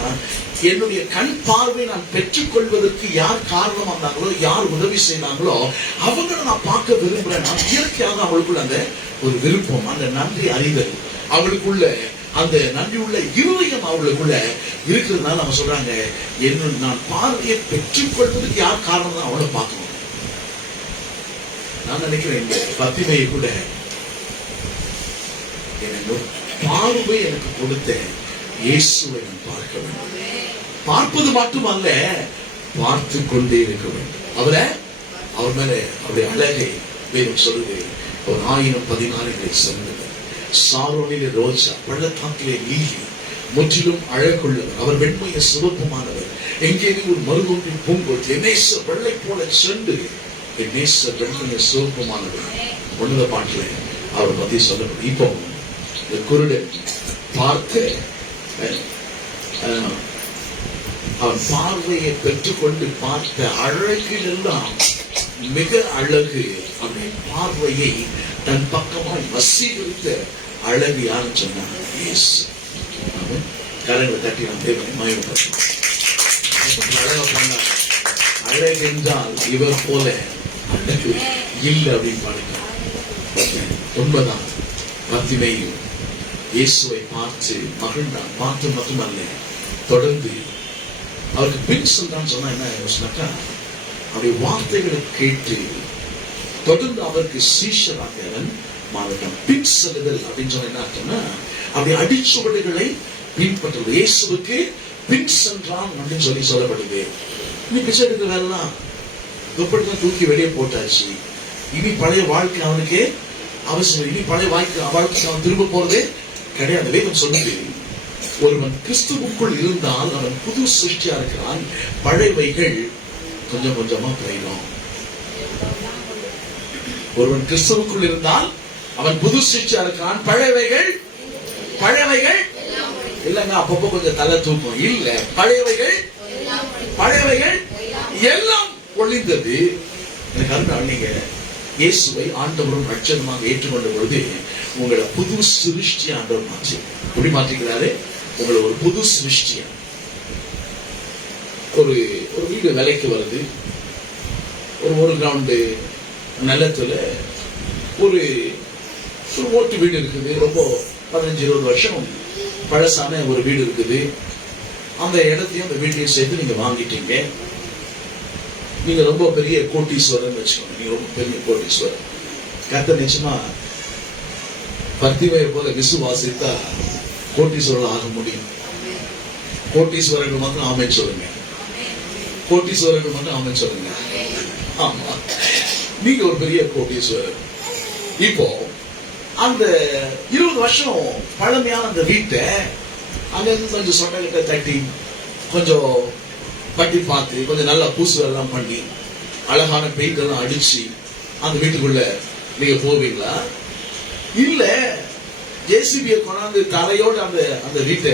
என்னுடைய கண் பார்வை நான் பெற்றுக்கொள்வதற்கு யார் காரணமா இருந்தாங்களோ, யார் உதவி செய்தாங்களோ அவங்களை நான் பார்க்க விரும்புறேன். நான் இயற்கையாக அவங்களுக்குள்ள அந்த ஒரு விருப்பம், அந்த நன்றி அறிதல், அவங்களுக்குள்ள அந்த நன்றி உள்ள இருதயம் அவங்களுக்குள்ள இருக்கிறதுனால அவங்க சொல்றாங்க, என்னுடைய நான் பார்வையை பெற்றுக்கொள்வதற்கு யார் காரணம் தான் அவளை பார்க்கணும். நான் நினைக்கிறேன், இந்த பத்திமையை கூட எனக்கு பார்வை எனக்கு கொடுத்த இயேசுவை நான் பார்க்க வேண்டும். பார்ப்பது மட்டுமல்ல, பார்த்து கொண்டே இருக்க வேண்டும். அவர் மேல அவருடைய அழகை வேணும் சொல்லுது. ஒரு 1014 சொன்னது, சாரோனிலே ரோஜா, பள்ளத்தாக்கிலே லீலி, முற்றிலும் அழகுள்ளவர், அவர் வெண்மைய சிவப்புமானவர், எங்கே ஒரு மருதொன்றின் பூங்கொத்து, என்னேச வெள்ளை போல சென்று, என்னேச வெண்மைய சிவப்புமானவர். ஒண்ணுத பாட்டுல அவரை பத்தி சொல்லப்படும். இப்போ இந்த குருடன் பார்க்க அவன் பார்வையை பெற்றுக்கொண்டு பார்த்த அழகிலெல்லாம் மிக அழகு. அவன் பார்வையை தன் பக்கமாய் வசீகரித்த அழகு யாருன்னு சொன்னான்? இயேசு. கரங்களை தட்டி நான் தேவனை மகிமைப்படுத்தும். அழகா பண்ணார். அழகென்றால் இவர் போல அழகு இல்லை அப்படின்னு பாருங்க. உண்மைதான். பர்த்திமேயு இயேசுவை பார்த்து மகிழ்ந்தான். பார்த்து மட்டுமல்ல, தொடர்ந்து அவருக்கு பின் சென்றான்னு சொன்னா என்ன யோசனாக்கா, அவருடைய வார்த்தைகளை கேட்டு தொடர்ந்து அவருக்கு சீஷராக அவன் மாறிட்டான். பின் செல்லுதல் அப்படின்னு சொன்னா என்ன அர்த்தம்னா, அவருடைய அடிச்சுவடுகளை பின்பற்றுவது. இயேசுவுக்கு பின் சென்றான் அப்படின்னு சொல்லப்படுது. இனி பிச்சை எடுக்கிற வேலைலாம் எப்படிதான் தூக்கி வெளியே போட்டாச்சு. இனி பழைய வாழ்க்கை அவனுக்கு அவசியம். இனி பழைய வாழ்க்கை அவன் திரும்ப போறதே கிடையாது. வேதம் சொல்லுது, ஒருவன் கிறிஸ்துவுக்குள் இருந்தால் அவன் புது சிருஷ்டியா இருக்கிறான், பழையவைகள் கொஞ்சம் கொஞ்சமா குறையும். ஒருவன் கிறிஸ்துவுக்குள் இருந்தால் அவன் புது சிருஷ்டியா இருக்கிறான், பழையவைகள் இல்லங்க அப்பப்போ கொஞ்சம் தலை தூக்கும் இல்ல, பழையவைகள் எல்லாம் ஒளிந்தது. எனக்கு அருமையான, நீங்க இயேசுவை ஆண்டவரும் ரட்சகமாக ஏற்றுக்கொண்ட பொழுது உங்களை புது சிருஷ்டியா ஆண்டவர் மாற்றி எப்படி மாற்றிக்கிறாரு? உங்களை ஒரு புது சிருஷ்டியா. ஒரு வீடு விலைக்கு வருது. ஒரு கிரவுண்டு நிலத்துல ஒரு ஓட்டு வீடு இருக்குது. ரொம்ப 15-20 வருஷம் பழசான ஒரு வீடு இருக்குது. அந்த இடத்தையும் அந்த வீட்டையும் சேர்த்து நீங்க வாங்கிட்டீங்க. நீங்க ரொம்ப பெரிய கோட்டீஸ்வரன் வச்சுக்கோங்க. நீங்க ரொம்ப பெரிய கோட்டீஸ்வரன். கர்த்தர் நிச்சயமா பர்த்திமேயை போல விசுவாசித்தா கோட்டீஸ்வரன் ஆக முடியும். கோட்டீஸ்வரர்கள் மட்டும் ஆமென் சொல்லுங்க. கோட்டீஸ்வரர்கள் மட்டும் ஆமென் சொல்லுங்க. ஆமா, நீங்க ஒரு பெரிய கோட்டீஸ்வரர். இப்போ அந்த 20 வருஷம் பழமையான அந்த வீட்டை அங்க இருந்து கொஞ்சம் சொன்னகிட்ட தட்டி கொஞ்சம் பட்டி பார்த்து கொஞ்சம் நல்லா பூசு எல்லாம் பண்ணி அழகான பெயிண்ட் எல்லாம் அடிச்சு அந்த வீட்டுக்குள்ள நீங்க போவீங்களா? இல்ல ஜேசிபியை கொண்டாந்து தலையோட அந்த வீட்டை,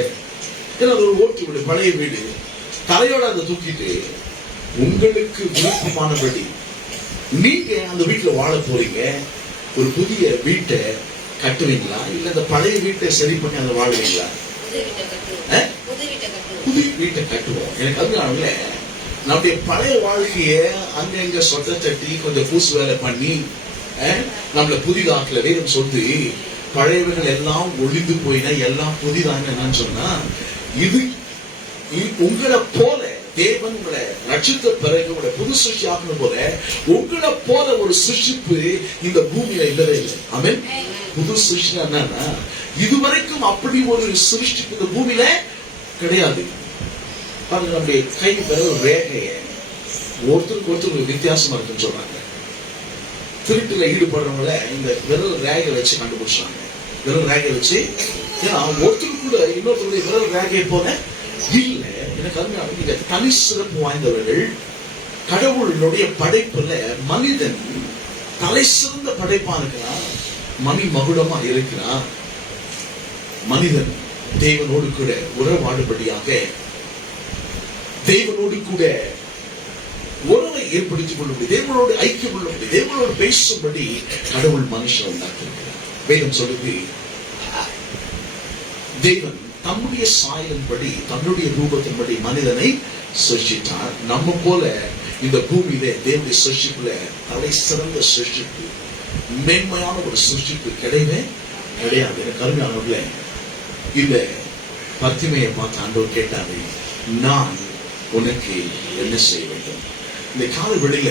ஏன்னா ஒரு ஓட்டு வீடு, பழைய வீடு, தலையோட அதை தூக்கிட்டு உங்களுக்கு விருப்பமானபடி நீங்க அந்த வீட்டுல வாழ போறீங்க. ஒரு புதிய வீட்டை கட்டுவீங்களா? இல்ல அந்த பழைய வீட்டை சரி பண்ணி அதை வாழ்வீங்களா? புதிய வீட்டை கட்டுவோம். எனக்கு அதுல நம்முடைய பழைய வாழ்க்கைய அங்க சொத்த தட்டி கொஞ்சம் பூசு வேலை பண்ணி நம்மள புதிதாக்கல. வேதம் சொல்லி பழையவர்கள் எல்லாம் ஒளிந்து போயினா எல்லாம் புதிதாங்க. என்னன்னு சொன்னா, இது உங்களை போல தேவன் உங்களை ரட்சித்த பிறகு உங்களை புது சிருஷ்டி ஆகணும் போல உங்களை போல ஒரு சிருஷ்டிப்பு இந்த பூமியில இல்லவே இல்லை. ஆமென். புது சிருஷ்டி என்னன்னா, இதுவரைக்கும் அப்படி ஒரு சிருஷ்டிப்பு இந்த பூமியில கிடையாது. பாருங்க, நம்முடைய கை விரல் ரேகைய ஒருத்தருக்கு ஒருத்தர் வித்தியாசமா இருக்குன்னு சொல்றாங்க. திருட்டுல ஈடுபடுறவங்கள இந்த விரல் ரேகை வச்சு கண்டுபிடிச்சாங்க. விரல் ரேகை வச்சு, ஏன்னா ஒருத்தருக்கு கூட இன்னொருத்தருடைய விரல் ரேகை போல இல்ல. எனக்கு அது நீங்க தனி சிறப்பு வாய்ந்தவர்கள். கடவுளுடைய படைப்புல மனிதன் தலை சிறந்த படைப்பா இருக்கிறான், மணி மகுடமா இருக்கிறான். மனிதன் தேவனோடு கூட உறவாடுபடியாக, தேவனோடு கூட உறவை ஏற்படுத்திக் கொள்ள முடியும், தேவனோடு ஐக்கியம் கொள்ள முடியும், தேவனோடு பேசும்படி கடவுள் மனுஷன் உண்டாக்கியிருக்கிறார். வேதம் சொல்லுது, தேவன் தம்முடைய சாயலின்படி தன்னுடைய ரூபத்தின்படி மனிதனை சிருஷ்டித்தார். நம்ம போல இந்த பூமியில தேவனுடைய சிருஷ்டிப்புல தலை சிறந்த சிருஷ்டிப்பு, மேன்மையான ஒரு சிருஷ்டிப்பு கிடையவே கிடையாது. எனக்கு அருமையானவர்கள, இந்த பர்த்திமேயை பார்த்து ஆண்டவர் கேட்டாரு, நான் உனக்கு என்ன செய்ய வேண்டும்? இந்த கால வெளியில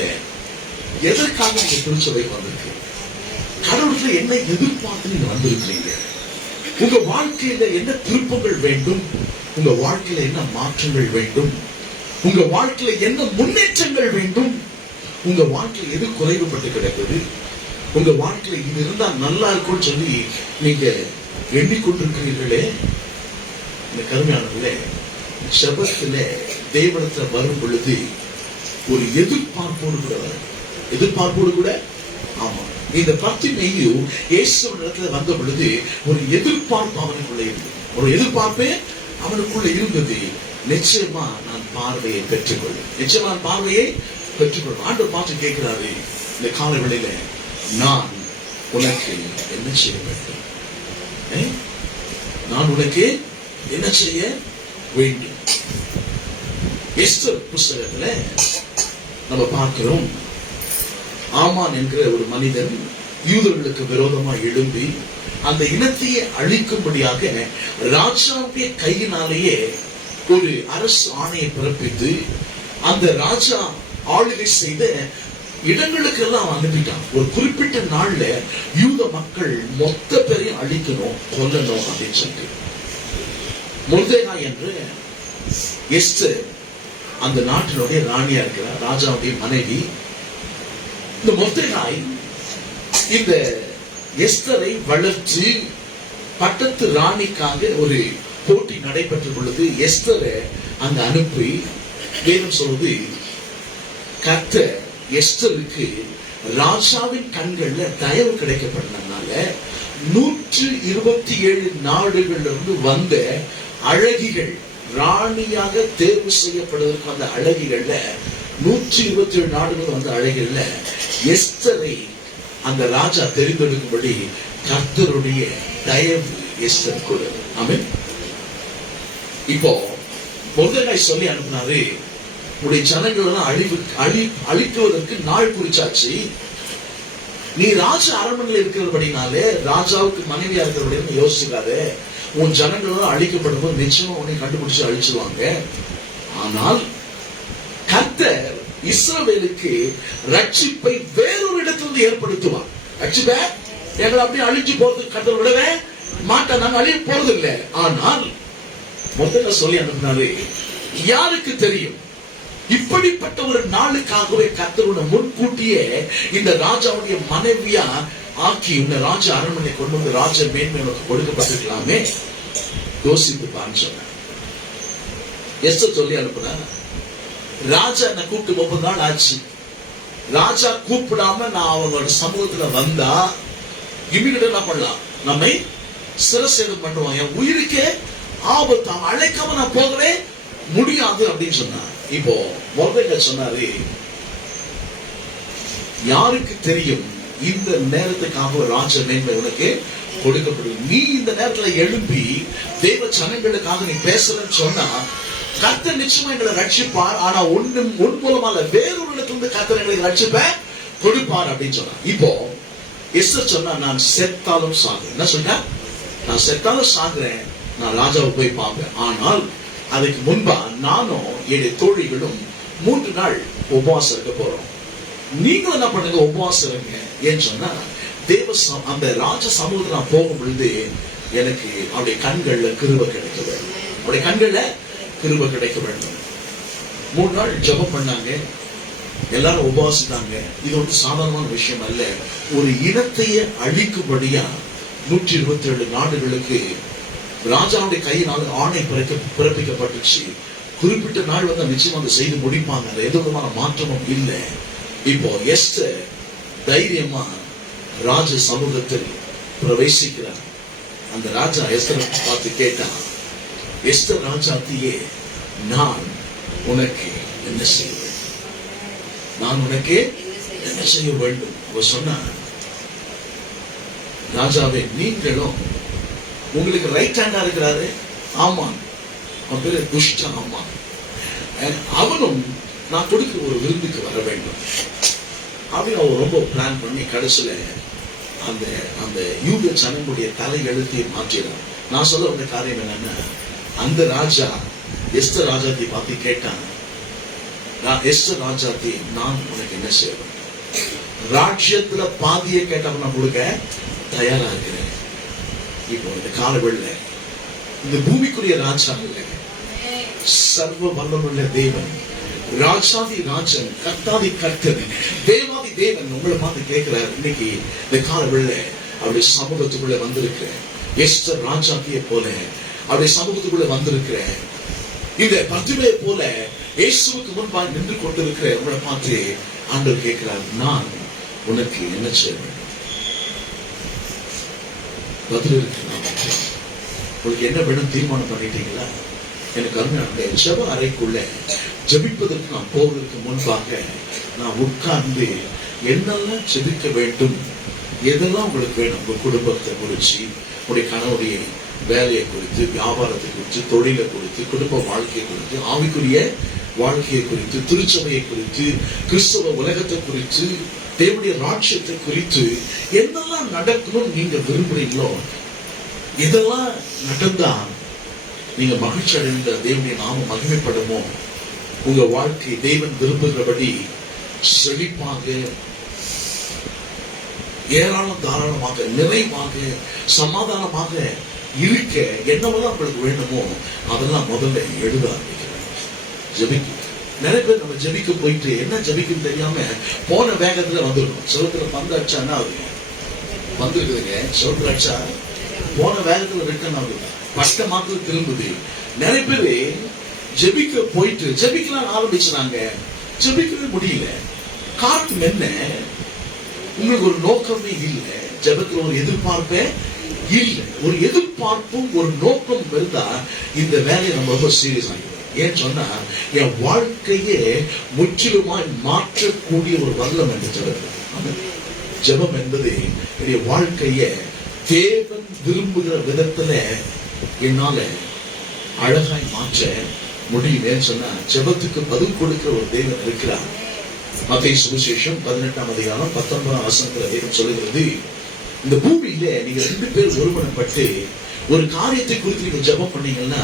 எதற்காக நீங்க திருச்சபை வந்திருக்கு? கடவுளுக்கு என்ன எதிர்பார்த்து நீங்க வந்திருக்கிறீங்க? உங்க வாழ்க்கையில என்ன திருப்பங்கள் வேண்டும்? உங்க வாழ்க்கையில என்ன மாற்றங்கள் வேண்டும்? உங்க வாழ்க்கையில என்ன முன்னேற்றங்கள் வேண்டும்? உங்க வாழ்க்கையில எது குறைவுபட்டு கிடக்குது? உங்க வாழ்க்கையில இது இருந்தா நல்லா இருக்கும்னு சொல்லி நீங்க எண்ணிக்கொண்டிருக்கிறீர்களே. இந்த கருமையானவர்களே, செபத்துல தேவனத்துல வரும் பொழுது ஒரு எதிர்பார்ப்போடு கூட, ஆமா, இந்த பர்த்திமேயு இயேசுவின் இடத்துல வந்த பொழுது ஒரு எதிர்பார்ப்பு அவனுக்குள்ள இருந்தது. ஒரு எதிர்பார்ப்பே அவனுக்குள்ள இருந்தது. நிச்சயமா நான் பார்வையை பெற்றுக்கொள்வேன், நிச்சயமா நான் பார்வையை பெற்றுக்கொள்வேன். ஆண்டவர் பார்த்து கேட்கிறாரு இந்த கால வேளையில, நான் உனக்கு என்ன செய்ய வேண்டும்? நான் உனக்கு என்ன செய்ய வேண்டும்? எஸ்தர் புஸ்தகத்துல நம்ம பார்க்கிறோம், ஆமான் என்கிற ஒரு மனிதன் யூதர்களுக்கு விரோதமா எழும்பி அந்த இனத்தையே அழிக்கும்படியாக ராஜாவுடைய கையினாலேயே ஒரு அரசு ஆணையை பிறப்பித்து அந்த ராஜா ஆளுகை செய்த இடங்களுக்கு எல்லாம் அனுப்பிட்டான். ஒரு குறிப்பிட்ட நாள்ல யூத மக்கள் மொத்த பேரையும் அழிக்கணும், கொல்லணும் அப்படின்னு சொல்லிட்டு மொர்தெகாய் என்று எஸ்தர் அந்த நாட்டினுடைய ராணியா இருக்கிறார், ராஜாவுடைய மனைவி. இந்த மொர்தெகாய் இந்த எஸ்தரை வளர்த்து பட்டத்து ராணிக்காக ஒரு போட்டி நடைபெற்ற பொழுது எஸ்தரை அங்க அனுப்பி, வேதம் சொல்வது, கர்த்தர் எஸ்தருக்கு ராஜாவின் கண்கள்ல தயவு கிடைக்கப்பட்டதுனால 127 நாடுகளிலிருந்து வந்த அழகிகள், ராணியாக தேர்வு செய்யப்படுவதற்கு அந்த அழகிகள்ல 127 நாடுகள் வந்த அழகிகள்ல எஸ்தரை அந்த ராஜா தெரிந்தெடுக்கும்படி கர்த்தருடைய தயவு எஸ்தர் கூட. ஆமென். இப்போ மொர்தெகாய் சொல்லி அனுப்பினாரு, உடைய ஜனங்கள் அழிக்குவதற்கு நாள் குறிச்சாச்சு. நீ ராஜ அரண்மனையில் இருக்கிறபடினாலே, ராஜாவுக்கு மனைவியா இருக்கிறபடி யோசிக்காத. உன் ஜனங்கள் அழிக்கப்படும் போது நிச்சயமா உன்னை கண்டுபிடிச்சு அழிச்சுவாங்க. ஆனால் கர்த்தர் இஸ்ரவேலுக்கு ரட்சிப்பை வேறொரு இடத்திலிருந்து ஏற்படுத்துவார். ரட்சிப்பை எங்களை அப்படியே அழிச்சு போறது கர்த்தர் விடவே மாட்டார், நாங்க அழிய போறது இல்லை. ஆனால் மொர்தெகாய் சொல்லி அனுப்பினாரு, யாருக்கு தெரியும், இப்படிப்பட்ட ஒரு நாளுக்காகவே கர்த்தருடைய முன்கூட்டியே இந்த ராஜாவுடைய மனைவியா ஆக்கி இந்த ராஜ அரண்மனை கொண்டு வந்து ராஜ மேன்மை கொடுக்கப்பட்டிருக்கலாமே, யோசித்து பான்னு சொன்ன. எஸ்தர் சொல்லி அனுப்புன, ராஜா என்ன கூப்பிட்டு 30 நாள் ஆச்சு. ராஜா கூப்பிடாம நான் அவங்களோட சமூகத்துல வந்தா இமிடியேட்டா என்ன பண்ணலாம், நம்மை சிரசேதம் பண்ணுவாங்க, என் உயிருக்கே ஆபத்து, அவன் அழைக்காம நான் போகவே முடியாது அப்படின்னு சொன்னார். இப்போ மொர்தெகாய் சொன்னாரு, யாருக்கு தெரியும் இந்த நேரத்துக்காக ராஜ மேன்மை உனக்கு கொடுக்கப்படும். நீ இந்த நேரத்துல எழும்பி தேவ ஜனங்களுக்காக நீ பேசலன்னு சொன்னா கர்த்தர் நிச்சயமா எங்களை ரட்சிப்பார். ஆனா உன் மூலமா வேறொரு இடத்துல கர்த்தர் எங்களுக்கு ரட்சிப்ப கொடுப்பார் அப்படின்னு சொன்னா. இப்போ எஸ்தர் சொன்னா, நான் செத்தாலும் சாகுறேன். என்ன சொன்னா, நான் செத்தாலும் சாகுறேன், நான் ராஜாவை போய் பார்ப்பேன். ஆனால் அதுக்கு முன்பா நானும் என்னுடைய தோழிகளும் 3 நாள் உபவாசம் இருக்க போறோம். நீங்களும் என்ன பண்ணுங்க, உபவாசம் இருங்க. ஏன்னு சொன்னா தேவ அந்த ராஜ சமூகத்தில் நான் போகும் பொழுது எனக்கு அவருடைய கண்கள்ல கிருபை கிடைக்க வேண்டும், அவருடைய கண்கள்ல கிருபை கிடைக்க வேண்டும். 3 நாள் ஜெபம் பண்ணாங்க, எல்லாரும் உபவாசித்தாங்க. இது ஒரு சாதாரணமான விஷயம் அல்ல. ஒரு இனத்தையே அழிக்கும்படியா 127 நாடுகளுக்கு ராஜாவுடைய கையினால் ஆணை பிறப்பிக்கப்பட்டுச்சு. குறிப்பிட்ட நாள் வந்து நிச்சயம் அந்த செய்து முடிப்பாங்க, எந்த விதமான மாற்றமும் இல்லை. இப்போ எஸ்தர் தைரியமா ராஜ சமூகத்தில் பிரவேசிக்கிறார். அந்த ராஜா எஸ்தரை பார்த்து கேட்டான், எஸ்தர் ராஜாத்தியே, நான் உனக்கு என்ன செய்ய வேண்டும், நான் உனக்கு என்ன செய்ய வேண்டும்? அவர் சொன்னார், ராஜாவே, நீங்களும் உங்களுக்கு ரைட் ஹேண்டா இருக்கிறாரு ஆமான், அவன் பேரு துஷ்ட ஆமான், அவனும் நான் கொடுக்கிற ஒரு விருந்துக்கு வர வேண்டும் அப்படின்னு அவர் ரொம்ப பிளான் பண்ணி கடைசியில அந்த அந்த யூத ஜனங்களுடைய தலை எழுத்தை மாற்றினார். நான் சொல்ல வந்த காரியம் என்னன்னா, அந்த ராஜா எஸ்தர் ராஜாத்தை பார்த்து கேட்டான், எஸ்தர் ராஜாத்தி, நான் உனக்கு என்ன செய்வேன்? ராஜ்யத்துல பாதியை கேட்டவன் நான் கொடுக்க தயாரா இருக்கிறேன். இப்போ இந்த காலவெள்ள இந்த பூமிக்குரிய ராஜா இல்லை, சர்வ வல்லமுள்ள தேவன், ராஜாதி ராஜன், கர்த்தாதி கர்த்தன், தேவாதி தேவன் உங்களை பார்த்து கேட்கிறார். இன்னைக்கு இந்த காலவெள்ள அவருடைய சமூகத்துக்குள்ள வந்திருக்கிற எஸ்தர் ராஜாத்தியை போல அவருடைய சமூகத்துக்குள்ள வந்திருக்கிற இந்த பர்திமேயை போல இயேசுவுக்கு முன்பாக நின்று கொண்டிருக்கிற உங்களை பார்த்து ஆண்டவர் கேட்கிறார், நான் உனக்கு என்ன செய்ய வேண்டும்? பதில் இருக்கு. உங்களுக்கு என்ன வேணும் தீர்மானம் பண்ணிட்டீங்களா? எனக்கு அருமையான ஜெப அறைக்குள்ள ஜெபிப்பதற்கு நான் போவதற்கு முன்பாக நான் உட்கார்ந்து என்னெல்லாம் ஜெபிக்க வேண்டும், எதெல்லாம் உங்களுக்கு வேணும், உங்க குடும்பத்தை குறிச்சு, உங்களுடைய கணவருடைய வேலையை குறித்து, வியாபாரத்தை குறித்து, தொழிலை குறித்து, குடும்ப வாழ்க்கையை குறித்து, ஆவிக்குரிய வாழ்க்கையை குறித்து, திருச்சபையை குறித்து, கிறிஸ்தவ உலகத்தை குறித்து, தேவனுடைய ராஜ்யத்தை குறித்து என்னெல்லாம் நடக்கணும் நீங்க விரும்புறீங்களோ, இதெல்லாம் நடந்தா நீங்க மகிழ்ச்சி அடைந்த தேவனுடைய நாம மகிமைப்படுமோ, உங்க வாழ்க்கை தேவன் விரும்புகிறபடி செழிப்பாக, ஏராளம் தாராளமாக, நிறைவாக, சமாதானமாக இருக்க என்னவெல்லாம் உங்களுக்கு வேண்டுமோ அதெல்லாம் முதல்ல எழுத ஆரம்பிக்கிறேன். ஜெபிக்க நிறைய பேர் நம்ம ஜெபிக்க போயிட்டு என்ன ஜெபிக்கும் தெரியாம போன வேகத்துல வந்துடணும். செவத்துல பந்து அடிச்சா என்ன ஆகுதுங்க? வந்துருக்குதுங்க. செவத்துல அடிச்சா போன வேகத்துல ரிட்டர்ன் ஆகுது, கஷ்டமாக்கு திரும்புது. நிறைய பேரு ஜெபிக்க போயிட்டு ஜெபிக்கலாம் ஆரம்பிச்சாங்க, ஜெபிக்கவே முடியல. காரணம் என்ன? உங்களுக்கு ஒரு நோக்கமே இல்லை, ஜெபத்துல ஒரு எதிர்பார்ப்பே இல்லை. ஒரு எதிர்பார்ப்பும் ஒரு நோக்கம் இருந்தா இந்த வேலையை நம்ம ரொம்ப சீரியஸ் ஆகிடும். ஏன் சொன்னா என் வாழ்க்கையே முற்றிலுமாய் மாற்றக்கூடிய ஒரு வல்லம் என்று ஜெபம். ஜெபம் என்பது என்னுடைய வாழ்க்கைய தேவன் விரும்புகிற விதத்துல என்னால அழகாய் மாற்ற முடியும். சொன்னா ஜெபத்துக்கு பதில் கொடுக்கிற ஒரு தேவன் இருக்கிறார். மத்தேயு சுவிசேஷம் 18ஆம் அதிகாரம் 19ஆம் வசனத்துல தேவன் சொல்லுகிறது, இந்த பூமியில நீங்க 2 பேர் ஒருமனப்பட்டு ஒரு காரியத்தை குறித்து நீங்க ஜெபம் பண்ணீங்கன்னா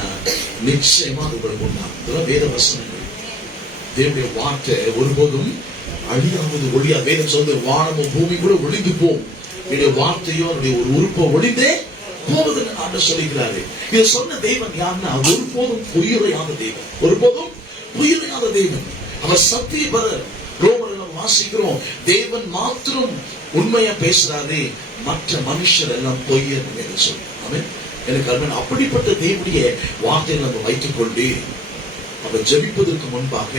நிச்சயமா அது உங்களுக்கு உண்டாகும். இதெல்லாம் வேத வசனங்கள். தேவனுடைய வார்த்தை ஒருபோதும் அழியாவது ஒழியா. வேதம் சொல்றது வானமும் பூமி கூட ஒழிந்து போகும், என்னுடைய வார்த்தையோ என்னுடைய ஒரு உறுப்பை ஒழிந்தே போவதுன்னு ஆண்டவர் சொல்லிக்கிறாரு. இதை சொன்ன தேவன் யாருன்னா ஒருபோதும் பொய்யுரையாத தேவன், ஒருபோதும் பொய்யுரையாத தேவன். அவர் சத்தியபரர். ரோமர்கள் வாசிக்கிறோம், தேவன் மாத்திரம் உண்மையா பேசுறாரு, மற்ற மனுஷர் எல்லாம் பொய்யர் என்று சொல்லி. ஆமென். எனக்கு அருமையான அப்படிப்பட்ட தேவனுடைய வார்த்தையை நம்ம வைத்துக் கொண்டு அவர் ஜெபிப்பதற்கு முன்பாக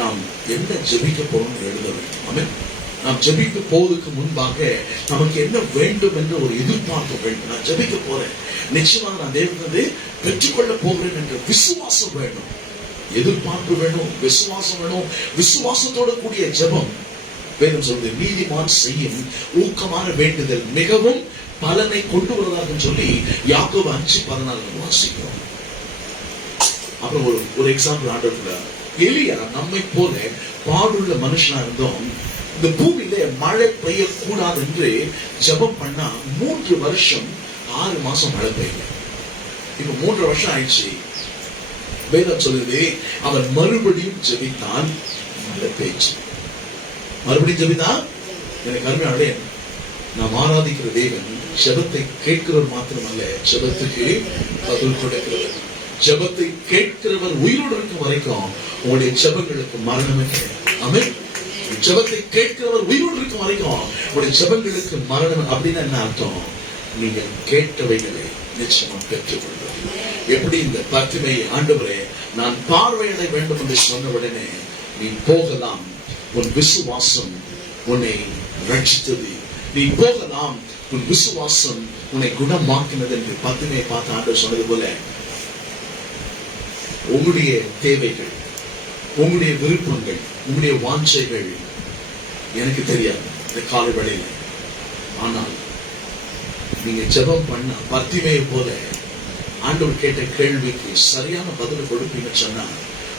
நாம் என்ன ஜெபிக்க போறோம் எழுத வேண்டும். ஆமென். நாம் ஜெபிக்க போவதற்கு முன்பாக நமக்கு என்ன வேண்டும் என்ற ஒரு எதிர்பார்ப்பு வேண்டும். நான் ஜெபிக்க போறேன், நிச்சயமாக நான் தேவனை பெற்றுக்கொள்ள போகிறேன் என்ற விசுவாசம் வேண்டும், எதிர்பார்ப்பு வேணும், விசுவாசம் வேணும். விசுவாசத்தோட கூடிய ஜெபம் வேணும் சொல்றது நீதிமான் செய்யும் ஊக்கமான வேண்டுதல் மிகவும் பலனை கொண்டு வருவதாக சொல்லி யாக்கோபு 5:14 வாசிக்கிறோம். அப்புறம் ஒரு எக்ஸாம்பிள் ஆண்டவர், எலியா நம்மை போல பாடுள்ள மனுஷனா இருந்தோம், இந்த பூமியில மழை பெய்யக்கூடாது என்று ஜெபம் பண்ணா 3 வருஷம் 6 மாசம் மழை பெய்யல. இப்ப 3 வருஷம் ஆயிடுச்சு. வேதம் சொல்லுது அவன் மறுபடியும் ஜெபித்தான், மழை பெய்ச்சு. மறுபடியும் ஜெபித்தான். எனக்கு அருமையாளே, நாம் ஆராதிக்கிற தேவன் ஜெபத்தை கேட்கிறவர் மாத்திரமல்ல, ஜெபத்துக்கு பதில் கொடுக்கிறவர். ஜெபத்தை கேட்கிறவர் உயிரோடு இருக்கும் வரைக்கும் உங்களுடைய ஜெபங்களுக்கு மரணமே கிடையாது. ஆமென். ஜெபத்தை கேட்கிறவர் உயிரோடு இருக்கும் வரைக்கும் உங்களுடைய ஜெபங்களுக்கு மரணம். அப்படின்னு என்ன அர்த்தம்? நீங்கள் கேட்டவைகளை நிச்சயமா பெற்றுக்கொள்வது. எப்படி இந்த பத்திமை ஆண்டவரே நான் பார்வையிட வேண்டும் என்று சொன்ன உடனே நீ போகலாம், உன் விசுவாசம் உன்னை ரட்சித்தது, நீ போகலாம், உன் விசுவாசம் உன்னை குணமாக்கினது என்று பத்திமையை பார்த்து ஆண்டவர் சொன்னது போல உங்களுடைய தேவைகள், உங்களுடைய விருப்பங்கள், உங்களுடைய வாஞ்சைகள் எனக்கு தெரியாது இந்த காலை வேளையில. ஆனால் நீங்க ஜெபம் பண்ண பத்திமையை போல ஆண்டவர் கேட்ட கேள்விக்கு சரியான பதில் கொடுப்பீங்கன்னு சொன்னா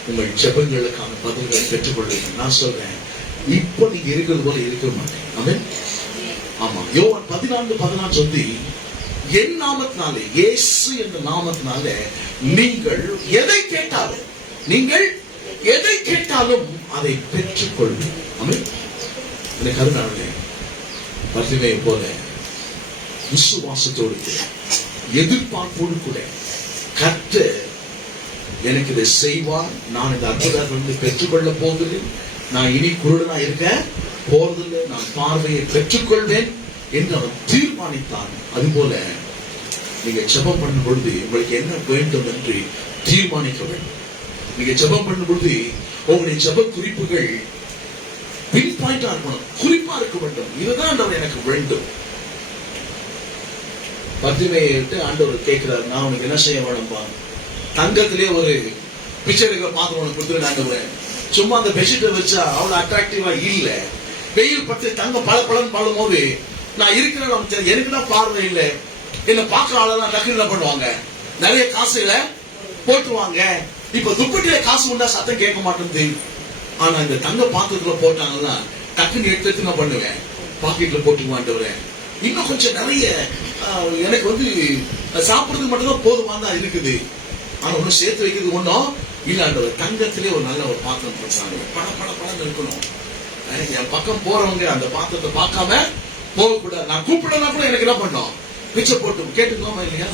உங்கள் ஜெபங்களுக்கான பதில்களை பெற்றுக்கொள்ளுங்க. நான் சொல்றேன், இப்ப நீங்க இருக்கிறது போல இருக்க மாட்டேன். ஆமென். ஆமா, யோவான் 14:14 சொல்லி என் நாமத்தினாலே, இயேசு என்ற நாமத்தினாலே நீங்கள் எதை கேட்டாலும், நீங்கள் எதை கேட்டாலும் அதை பெற்றுக்கொள்ளும். ஆமென். இந்த கருணாவிலே பத்திமையை போல விசுவாசத்தோடு கூட எதிர்பார்ப்போடு கூட கர்த்தர் எனக்கு இதை செய்வார், நான் இந்த அற்புதத்தை பெற்றுக்கொள்ள போகிறேன், நான் இனி குருடனா இருக்க போறதில்லை, நான் பார்வையை பெற்றுக்கொள்வேன் என்று அவன் தீர்மானித்தான். அதுபோல நீங்க ஜெபம் பண்ணும் பொழுது உங்களுக்கு என்ன வேண்டும் என்று தீர்மானிக்க வேண்டும். நீங்க ஜெபம் பண்ணும் பொழுது உங்களுடைய ஜெப குறிப்புகள் பின் பாயிண்டா இருக்கணும், குறிப்பா இருக்க வேண்டும். இதுதான் எனக்கு வேண்டும். பர்திமேயிட்டு ஆண்டவர் கேட்கிறாரு, நான் உனக்கு என்ன செய்ய வேணும்பா? தங்கத்திலே ஒரு பிச்சை எடுக்கிற பாத்திரம் உனக்கு கொடுத்துட்டு ஆண்டவரேன். சும்மா அந்த பெட்ஷீட்டை வச்சா அவ்வளவு அட்ராக்டிவா இல்ல. வெயில் பத்தி தங்கம் பல பலன் பழும் போது நான் இருக்கிறேன், எனக்கு தான் பார்வை இல்லை. என்ன பார்க்கிற ஆளெல்லாம் டக்குனு என்ன பண்ணுவாங்க, நிறைய காசுகளை போட்டுருவாங்க. இப்ப துப்பட்டியில காசு உண்டா சத்தம் கேட்க மாட்டேங்குது. ஆனா இந்த தங்க பாத்திரத்துல போட்டாங்கன்னா டக்குன்னு எடுத்து என்ன பண்ணுவேன், பாக்கெட்ல போட்டுக்குவான்ட்டு. இன்னும் கொஞ்சம் நிறைய எனக்கு வந்து சாப்பிடுறதுக்கு மட்டும்தான் போதுமான தான் இருக்குது. ஆனா ஒன்னும் சேர்த்து வைக்கிறது ஒன்றும் இல்லாண்டவர். தங்கத்திலே ஒரு நல்ல ஒரு பாத்திரம் போட்டாங்க, பல பல பழம் இருக்கணும். என் பக்கம் போறவங்க அந்த பாத்திரத்தை பார்க்காம போக கூடாது. நான் கூப்பிடனா கூட எனக்கு என்ன பண்ணோம், பிச்சை போட்டு கேட்டுக்கலாமா இல்லையா,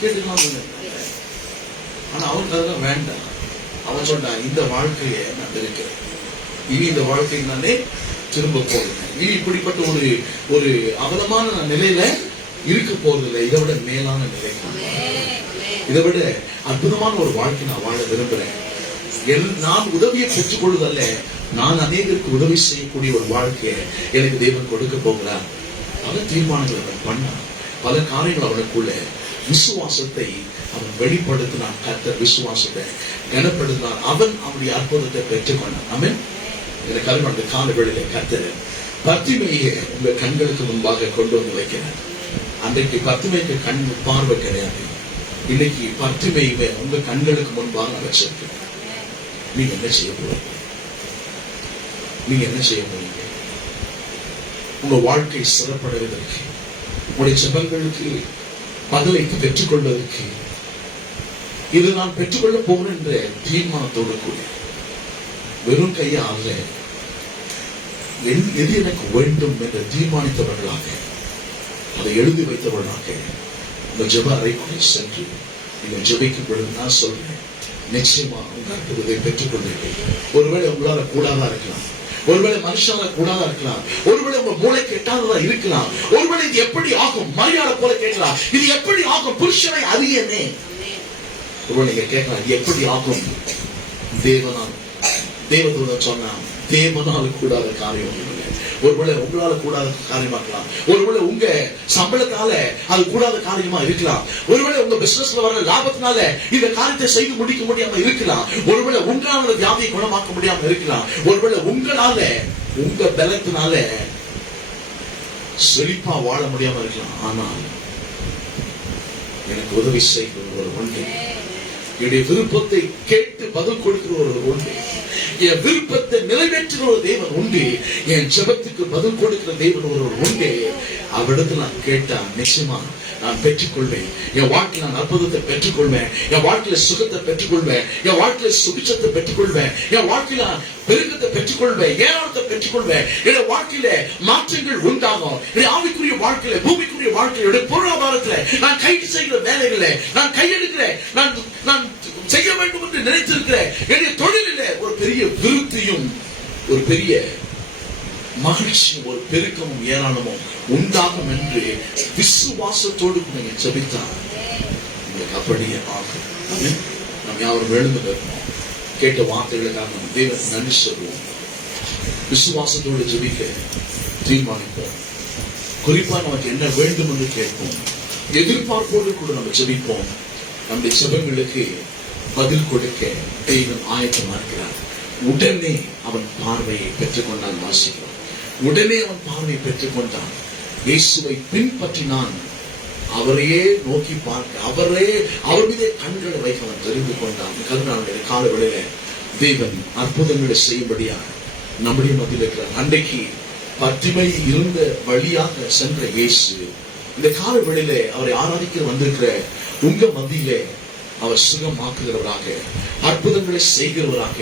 கேட்டுக்கலாம். ஆனா அவனுக்கு அதெல்லாம் வேண்டாம். அவன் சொன்னான், இந்த வாழ்க்கையை நான் இருக்கிறேன், இனி இந்த வாழ்க்கை நானே திரும்ப போகிறேன், இனி இப்படிப்பட்ட ஒரு ஒரு அவலமான நிலையில இருக்க போறதில்லை, இதை விட மேலான நிலை, இதை விட அற்புதமான ஒரு வாழ்க்கை நான் வாழ விரும்புறேன். நான் உதவியை பெற்றுக் கொள்வதல்ல, நான் அநேகருக்கு உதவி செய்யக்கூடிய ஒரு வாழ்க்கையை எனக்கு தேவன் கொடுக்க போகிறார். பல தீர்மானங்கள் அவன் பண்ணான், பல காரியங்கள் அவனுக்குள்ள விசுவாசத்தை அவன் வெளிப்படுத்தினான். கர்த்தர் விசுவாசத்தை கனப்படுத்தினான். அவன் அவனுடைய அற்புதத்தை பெற்றுக்கொண்டான். அவன் எனக்கு அந்த கால வேளையில கர்த்தர் பர்திமேயை உங்க கண்களுக்கு முன்பாக கொண்டு வந்து வைக்கிறார். அன்றைக்கு பர்திமேய்க்கு கண் பார்வை கிடையாது. இன்னைக்கு பர்திமேயை உங்க கண்களுக்கு முன்பாக வச்சிருக்கிறார். நீங்க என்ன செய்ய போறீங்க? நீங்க என்ன செய்ய போறீங்க? உங்க வாழ்க்கை சிறப்படைவதற்கு, உங்களுடைய ஜெபங்களுக்கு பதிலை பெற்றுக் கொள்வதற்கு, இது நான் பெற்றுக்கொள்ள போகிறேன் என்ற தீர்மானத்தோடு கூட வெறும் கையால எது எனக்கு வேண்டும் என்று தீர்மானித்தவர்களாக, அதை எழுதி வைத்தவர்களாக உங்க ஜெப அறைக்குள்ளே சென்று நீங்க ஜெபிக்கும் பொழுது நான் சொல்றேன், நிச்சயமா உங்க அற்புதத்தை பெற்றுக் கொள்வீர்கள். ஒருவேளை உங்களால கூடாதா இருக்கலாம், ஒருவேளை மனுஷனால கூடாதா இருக்கலாம், ஒருவேளை உங்க மூளைக்கு எட்டாததா இருக்கலாம், ஒருவேளை இது எப்படி ஆகும், மரியாதை போல கேட்கலாம், இது எப்படி ஆகும் புருஷனை அறியனே. ஒருவேளை நீங்க கேட்கலாம், இது எப்படி ஆகும்? தேவனால், தேவதூதன் சொன்னான், தேவனால் கூடாத காரியம் இல்லை. ஒருவேளை உங்களால கூடாத காரியமாக்கலாம், ஒருவேளை உங்க சம்பளத்தால அது கூடாத காரியமா இருக்கலாம், ஒருவேளை உங்க பிசினஸ்ல வர லாபத்தினால இந்த காரியத்தை செய்து முடிக்க முடியாம இருக்கலாம், ஒருவேளை உங்களால வியாதியை குணமாக்க முடியாம இருக்கலாம், ஒருவேளை உங்களால உங்க பலத்தினால செழிப்பா வாழ முடியாம இருக்கலாம். ஆனால் எனக்கு உதவி செய்கிற ஒரு ஒன்று, என்னுடைய விருப்பத்தை கேட்டு பதில் கொடுக்கிற ஒரு ஒன்று, என் விருப்பத்தை நிறைவேற்றுகிற ஒரு தேவன் உண்டு, என் ஜெபத்துக்கு பதில் கொடுக்கிற தேவன் ஒரு உண்டு. அவரிடத்தில் நான் கேட்டா நிச்சயமா நான் பெற்றுக்கொள்வேன். என் வாழ்க்கையில் நான் அற்புதத்தை பெற்றுக்கொள்வேன், என் வாழ்க்கையில சுகத்தை பெற்றுக்கொள்வேன், என் வாழ்க்கையில சுபிச்சத்தை பெற்றுக்கொள்வேன், என் வாழ்க்கையில பெருக்கத்தை பெற்றுக்கொள்வேன், ஏராளத்தை பெற்றுக்கொள்வேன். என் வாழ்க்கையில மாற்றங்கள் உண்டாகும். என் ஆவிக்குரிய வாழ்க்கையில, பூமிக்குரிய வாழ்க்கையில, பொருளாதாரத்துல, நான் கைது செய்கிற வேலைகளை நான் கையெடுக்கிறேன், நான் செய்ய வேண்டும் என்று நினைத்திருக்கிறேன். என்னுடைய தொழிலில் ஒரு பெரிய விருத்தியும், ஒரு பெரிய மகிழ்ச்சியும், ஒரு பெருக்கமும் ஏராளமும் உண்டாகும் என்று விசுவாசத்தோடு நீங்க ஜெபித்தார், உங்களுக்கு அப்படியே ஆகும். நாம் யாரும் எழுந்து நிற்போம். கேட்ட வார்த்தைகளுக்காக நம்ம தேவன் நன்றி சொல்லுவோம். விசுவாசத்தோடு ஜெபிக்க தீர்மானிப்போம். குறிப்பா நமக்கு என்ன வேண்டும் என்று கேட்போம். எதிர்பார்ப்போடு கூட நம்ம ஜெபிப்போம். நம்முடைய ஜெபங்களுக்கு பதில் கொடுக்க தெய்வம் ஆயத்தமா இருக்கிறார். உடனே அவன் பார்வையை பெற்றுக்கொண்டான். வாசிக்கிறோம், உடனே அவன் பார்வையை பெற்றுக்கொண்டான். இயேசுவை பின்பற்றினான். அவரையே நோக்கி பார்க்க, அவர் மீதே கண்களை வைக்க அவன் தெரிந்து கொண்டான். கருணாவுடைய கால வேளையில தேவன் அற்புதங்களை செய்யும்படியாக நம்முடைய மத்தியில் இருக்கிறார். அன்றைக்கு பர்திமை இருந்த வழியாக சென்ற இயேசு இந்த கால வேளையில அவரை ஆராதிக்க வந்திருக்கிற உங்க மத்தியிலே அவர் சுகமாக்குகிறவராக, அற்புதங்களை செய்கிறவராக,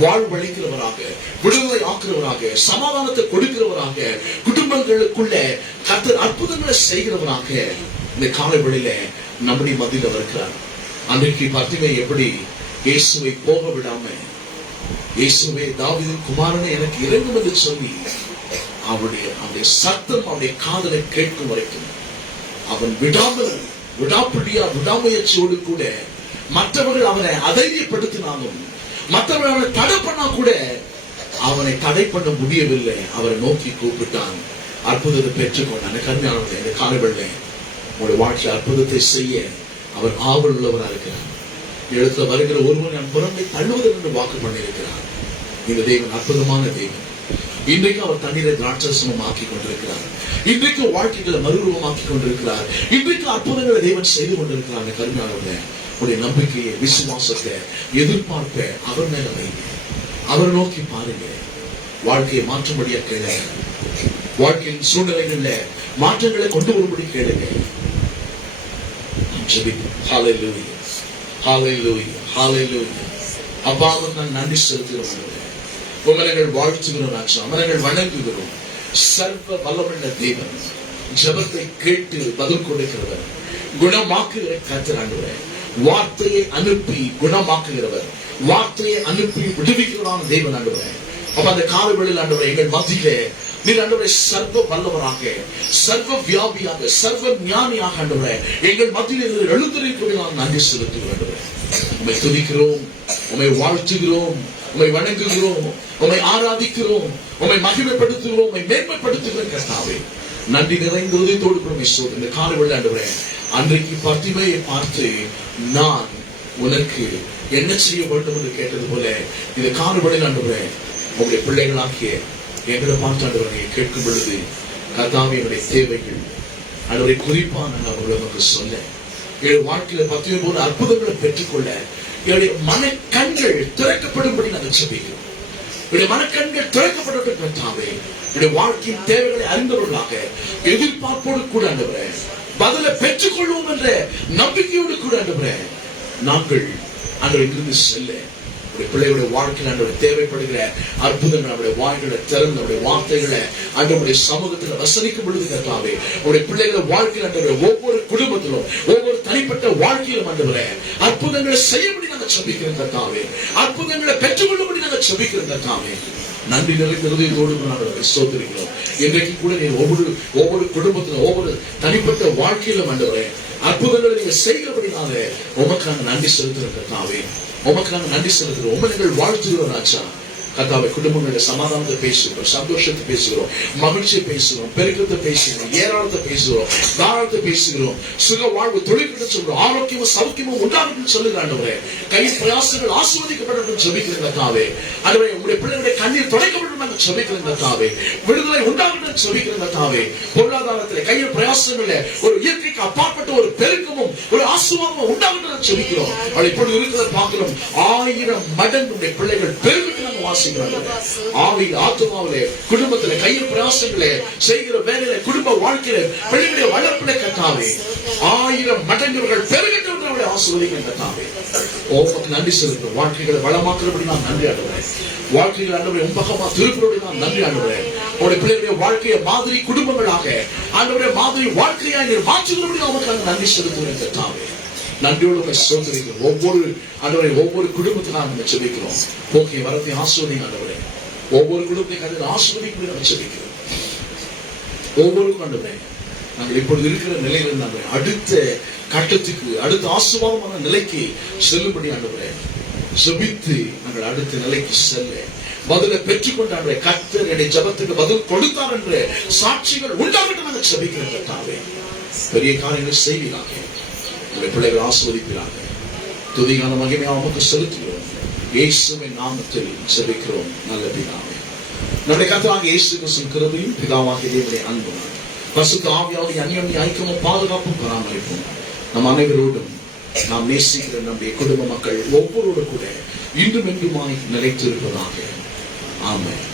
வாழ்வழிக்கிறவராக, விடுதலை ஆக்குறவராக, சமாதானத்தை கொடுக்கிறவராக, குடும்பங்களுக்குள்ள கர்த்தர் அற்புதங்களை செய்கிறவராக இந்த காலவெளியில நம்முடைய மத்தியில் இருக்கிறார். அன்றைக்கு பர்திமை எப்படி இயேசுவை போக விடாம, இயேசுவே தாவீதின் குமாரனை எனக்கு இறங்கும் என்று சொல்லி அவருடைய சத்தம் அவருடைய காதலை கேட்கும் வரைக்கும் அவன் விடாமுயற்சியோடு கூட மற்றவர்கள் அவனை அதைரியப்படுத்தினாலும், மற்றவர்கள் அவனை தடை பண்ணா கூட அவனை தடை பண்ண முடியவில்லை. அவரை நோக்கி கூப்பிட்டான், அற்புதத்தை பெற்றுக்கொண்டான். கருமையானவர்களே, இந்த காலவெளியில உங்களுடைய வாழ்க்கையில் அற்புதத்தை செய்ய அவர் ஆவல் உள்ளவராக இருக்கிறார். இடத்துல வருகிற ஒருவன் நான் புறம்பை தள்ளுவதற்கு என்று வாக்கு பண்ணியிருக்கிறார். இந்த தேவன் அற்புதமான தேவன். இன்றைக்கு அவர் தண்ணீரை திராட்சரசமும் ஆக்கி கொண்டிருக்கிறார். இன்றைக்கு வாழ்க்கைகளை மறுரூபமாக்கி கொண்டிருக்கிறார். இன்றைக்கு அற்புதங்களை தேவன் செய்து கொண்டிருக்கிறார். கருமையானவர்களே, உடைய நம்பிக்கையை, விசுவாசத்தை, எதிர்பார்ப்பை அவர் மேல வைங்க. அவர் நோக்கி பாருங்க. வாழ்க்கையை மாற்றும்படியா கேளுங்க. வாழ்க்கையின் சூழ்நிலைகள்ல மாற்றங்களை கொண்டு வரும்படி கேளுங்க. ஹல்லேலூயா, ஹல்லேலூயா, ஹல்லேலூயா. அப்பாவுக்கு நான் நன்றி செலுத்துகிறோம். உங்களை வாழ்த்துகிறோம், அவர்களை வணங்குகிறோம். சர்வ வல்லமுள்ள தேவன், ஜெபத்தை கேட்டு பதில் கொடுக்கிறவர், குணமாக்குகிற கர்த்தர், வார்த்தையை அனுப்பி குணமாக்குகிறவர், வார்த்தையை அனுப்பி விடுவிக்கிறதான தேவன் ஆண்டவரே. அப்ப அந்த காலவெளியில் ஆண்டவரே, எங்கள் மத்தியிலே நீர் ஆண்டவரே சர்வ வல்லவராக, சர்வ வியாபியாக, சர்வ ஞானியாக ஆண்டவரே எங்கள் மத்தியில் எழுந்திருக்கிறதை நான் நன்றி செலுத்துகிறோம். உம்மை துதிக்கிறோம், உம்மை வாழ்த்துகிறோம், உம்மை வணங்குகிறோம், உம்மை ஆராதிக்கிறோம், உம்மை மகிமைப்படுத்துகிறோம், உம்மை மேன்மைப்படுத்துகிற கர்த்தாவே. நன்றி நிறைந்த உதயத்தோடு பிரமேஸ்வரர் இந்த காலவெளியில் ஆண்டவரே, அன்றைக்கு பத்திமையை பார்த்து நான் உனக்கு என்ன செய்ய வேண்டும் என்று கேட்டது போல இந்த காலவெளியில் ஆண்டவரே உங்களுடைய பிள்ளைகளாகிய எங்களை பார்த்து ஆண்டவரை கேட்கும் பொழுது கர்த்தாவே என்னுடைய தேவைகள் ஆண்டவரை குறிப்பா நாங்கள் அவர்களை நமக்கு சொல்ல, என்னுடைய வாழ்க்கையில பத்திமை போல அற்புதங்களை பெற்றுக்கொள்ள என்னுடைய மனக்கண்கள் திறக்கப்படும்படி நாங்கள் ஜெபிக்கிறோம். என்னுடைய மனக்கண்கள் திறக்கப்படட்டும் கர்த்தாவே. என்னுடைய வாழ்க்கையின் தேவைகளை அறிந்தவர்களாக எதிர்பார்ப்போடு கூட ஆண்டவரே பதிலை பெற்றுக் கொள்வோம் என்ற நம்பிக்கையோடு கூட ஆண்டவரே நாங்கள் ஆண்டவரை இங்கிருந்து செல்ல பிள்ளைகளுடைய வாழ்க்கையில் ஆண்டவரை தேவைப்படுகிற அற்புதங்கள் நம்முடைய வாய்களை திறந்து நம்முடைய வார்த்தைகளை ஆண்டவருடைய சமூகத்தில் வசனிக்கும் பொழுது கர்த்தாவே உடைய பிள்ளைகளை வாழ்க்கையில் ஆண்டவரை ஒவ்வொரு குடும்பத்திலும் ஒவ்வொரு தனிப்பட்ட வாழ்க்கையிலும் ஆண்டவரை அற்புதங்களை செய்யபடி நாங்கள் ஜெபிக்கிறோம் கர்த்தாவே. அற்புதங்களை பெற்றுக்கொள்ளும்படி நாங்கள் ஜெபிக்கிறோம் கர்த்தாவே. நன்றி நிறைந்த ஹிருதயத்தோடு நாங்கள் ஸ்தோத்திரிக்கிறோம். இன்றைக்கு கூட நீ ஒவ்வொரு குடும்பத்திலும் ஒவ்வொரு தனிப்பட்ட வாழ்க்கையிலும் ஆண்டவரை அற்புதங்களை நீங்க செய்கிறபடினால உமக்காக நன்றி செலுத்துகிறோம் கர்த்தாவே. உமக்கு நாங்கள் நன்றி செலுத்துகிறோம். உங்களை வாழ்த்துகிறோம் ராஜா. கர்த்தாவே, குடும்பங்களுடைய சமாதானத்தை பேசுகிறோம், சந்தோஷத்தை பேசுகிறோம், மகிழ்ச்சியை பேசுகிறோம், பெருக்கத்தை பேசுகிறோம், ஏராளத்தை பேசுகிறோம், தாராளத்தை பேசுகிறோம், சுக வாழ்வு தொழில்கிட்ட சொல்றோம், ஆரோக்கியமும் சௌக்கியமும் உண்டாகும் சொல்லுகிறாண்டவரே. கை பிரயாசங்கள் ஆசீர்வதிக்கப்படும் ஜெபிக்கிறேன் கர்த்தாவே. ஆண்டவரே, உங்களுடைய பிள்ளைகளுடைய கண்ணீர் துடைக்கப்படும் நாங்கள் ஜெபிக்கிறேன் கர்த்தாவே. விடுதலை உண்டாகும் ஜெபிக்கிறேன் கர்த்தாவே. பொருளாதாரத்திலே கையில் பிரயாசங்களில் ஒரு இயற்கைக்கு அப்பாற்பட்ட ஒரு பெருக்கமும் ஒரு ஆசீர்வாதமும் உண்டாகும் ஜெபிக்கிறோம். அவள் இப்படி இருக்கிறத பார்க்கிறோம். 1000 மடங்கு உடைய பிள்ளைகள் பெருக்கிட்டு நாங்கள் வாசிக்கிறோம். ஆவியில் ஆத்துமாவிலே குடும்பத்திலே கையில் பிரயாசங்களே செய்கிற வேலையில குடும்ப வாழ்க்கையில பிள்ளைகளுடைய வளர்ப்பிலே கர்த்தாவே 1000 மடங்குகள் பெருகட்டும் என்று அவளை ஆசீர்வதிக்கிறேன் கர்த்தாவே. உமக்கு நன்றி செலுத்துகிறோம். வாழ்க்கைகளை வளமாக்குறபடி நான் நன்றி ஆண்டவரே. வாழ்க்கைகள் ஆண்டவரே உன் பக்கமா திருப்புறபடி நான் நன்றி ஆண்டவரே. உடைய பிள்ளைகளுடைய வாழ்க்கையை மாதிரி குடும்பங்களாக ஆண்டவரே மாதிரி வாழ்க்கையாக நீர் மாற்றுகிறபடி உமக்கு நன்றி செலுத்துகிறேன் கர்த்தாவே. நன்றியோடு சோதரிக்கிறோம். ஒவ்வொரு குடும்பத்தை நாம் ஜெபிக்கிறோம். போக்கிய வரத்தை ஆசீர்வதிங்க ஆண்டவரே. ஒவ்வொரு குடும்பத்தை ஆசீர்வதிக்க நம்ம ஜெபிக்கிறோம். ஒவ்வொருக்கும் ஆண்டவரே நாங்கள் இப்பொழுது இருக்கிற நிலையில நாங்கள் அடுத்த கட்டத்துக்கு அடுத்த ஆசீர்வாதமான நிலைக்கு செல்லும்படி ஆண்டவரே ஜெபித்து நாங்கள் அடுத்த நிலைக்கு செல்ல பதிலை பெற்றுக்கொண்டாண்டே கர்த்தர் என்னுடைய ஜெபத்துக்கு பதில் கொடுத்தார் என்ற சாட்சிகள் உண்டாகட்டும் நாங்கள் ஜெபிக்கிறோம் கர்த்தாவே. பெரிய காரியங்கள் செய்வீராக, பிள்ளைகள் ஆசீர்வதிப்பீராக. துதிகான மகிமையாக உமக்கு செலுத்துகிறோம். இயேசுவின் நாமத்தில் ஜெபிக்கிறோம் நல்ல பிதாவே. நம்முடைய கர்த்தராகிய இயேசு கிறிஸ்துவின் கிருபையும் பிதாவாகிய தேவனுடைய அன்பும் பரிசுத்த ஆவியானவருடைய அந்யோன்ய ஐக்கியமும் பாதுகாப்பும் பராமரிப்பும் நம் அனைவரோடும் நாம் நேசிக்கிற நம்முடைய குடும்ப மக்கள் ஒவ்வொருவரோடு கூட இன்றும் என்றுமாய் நிலைத்திருப்பதாக. ஆமென்.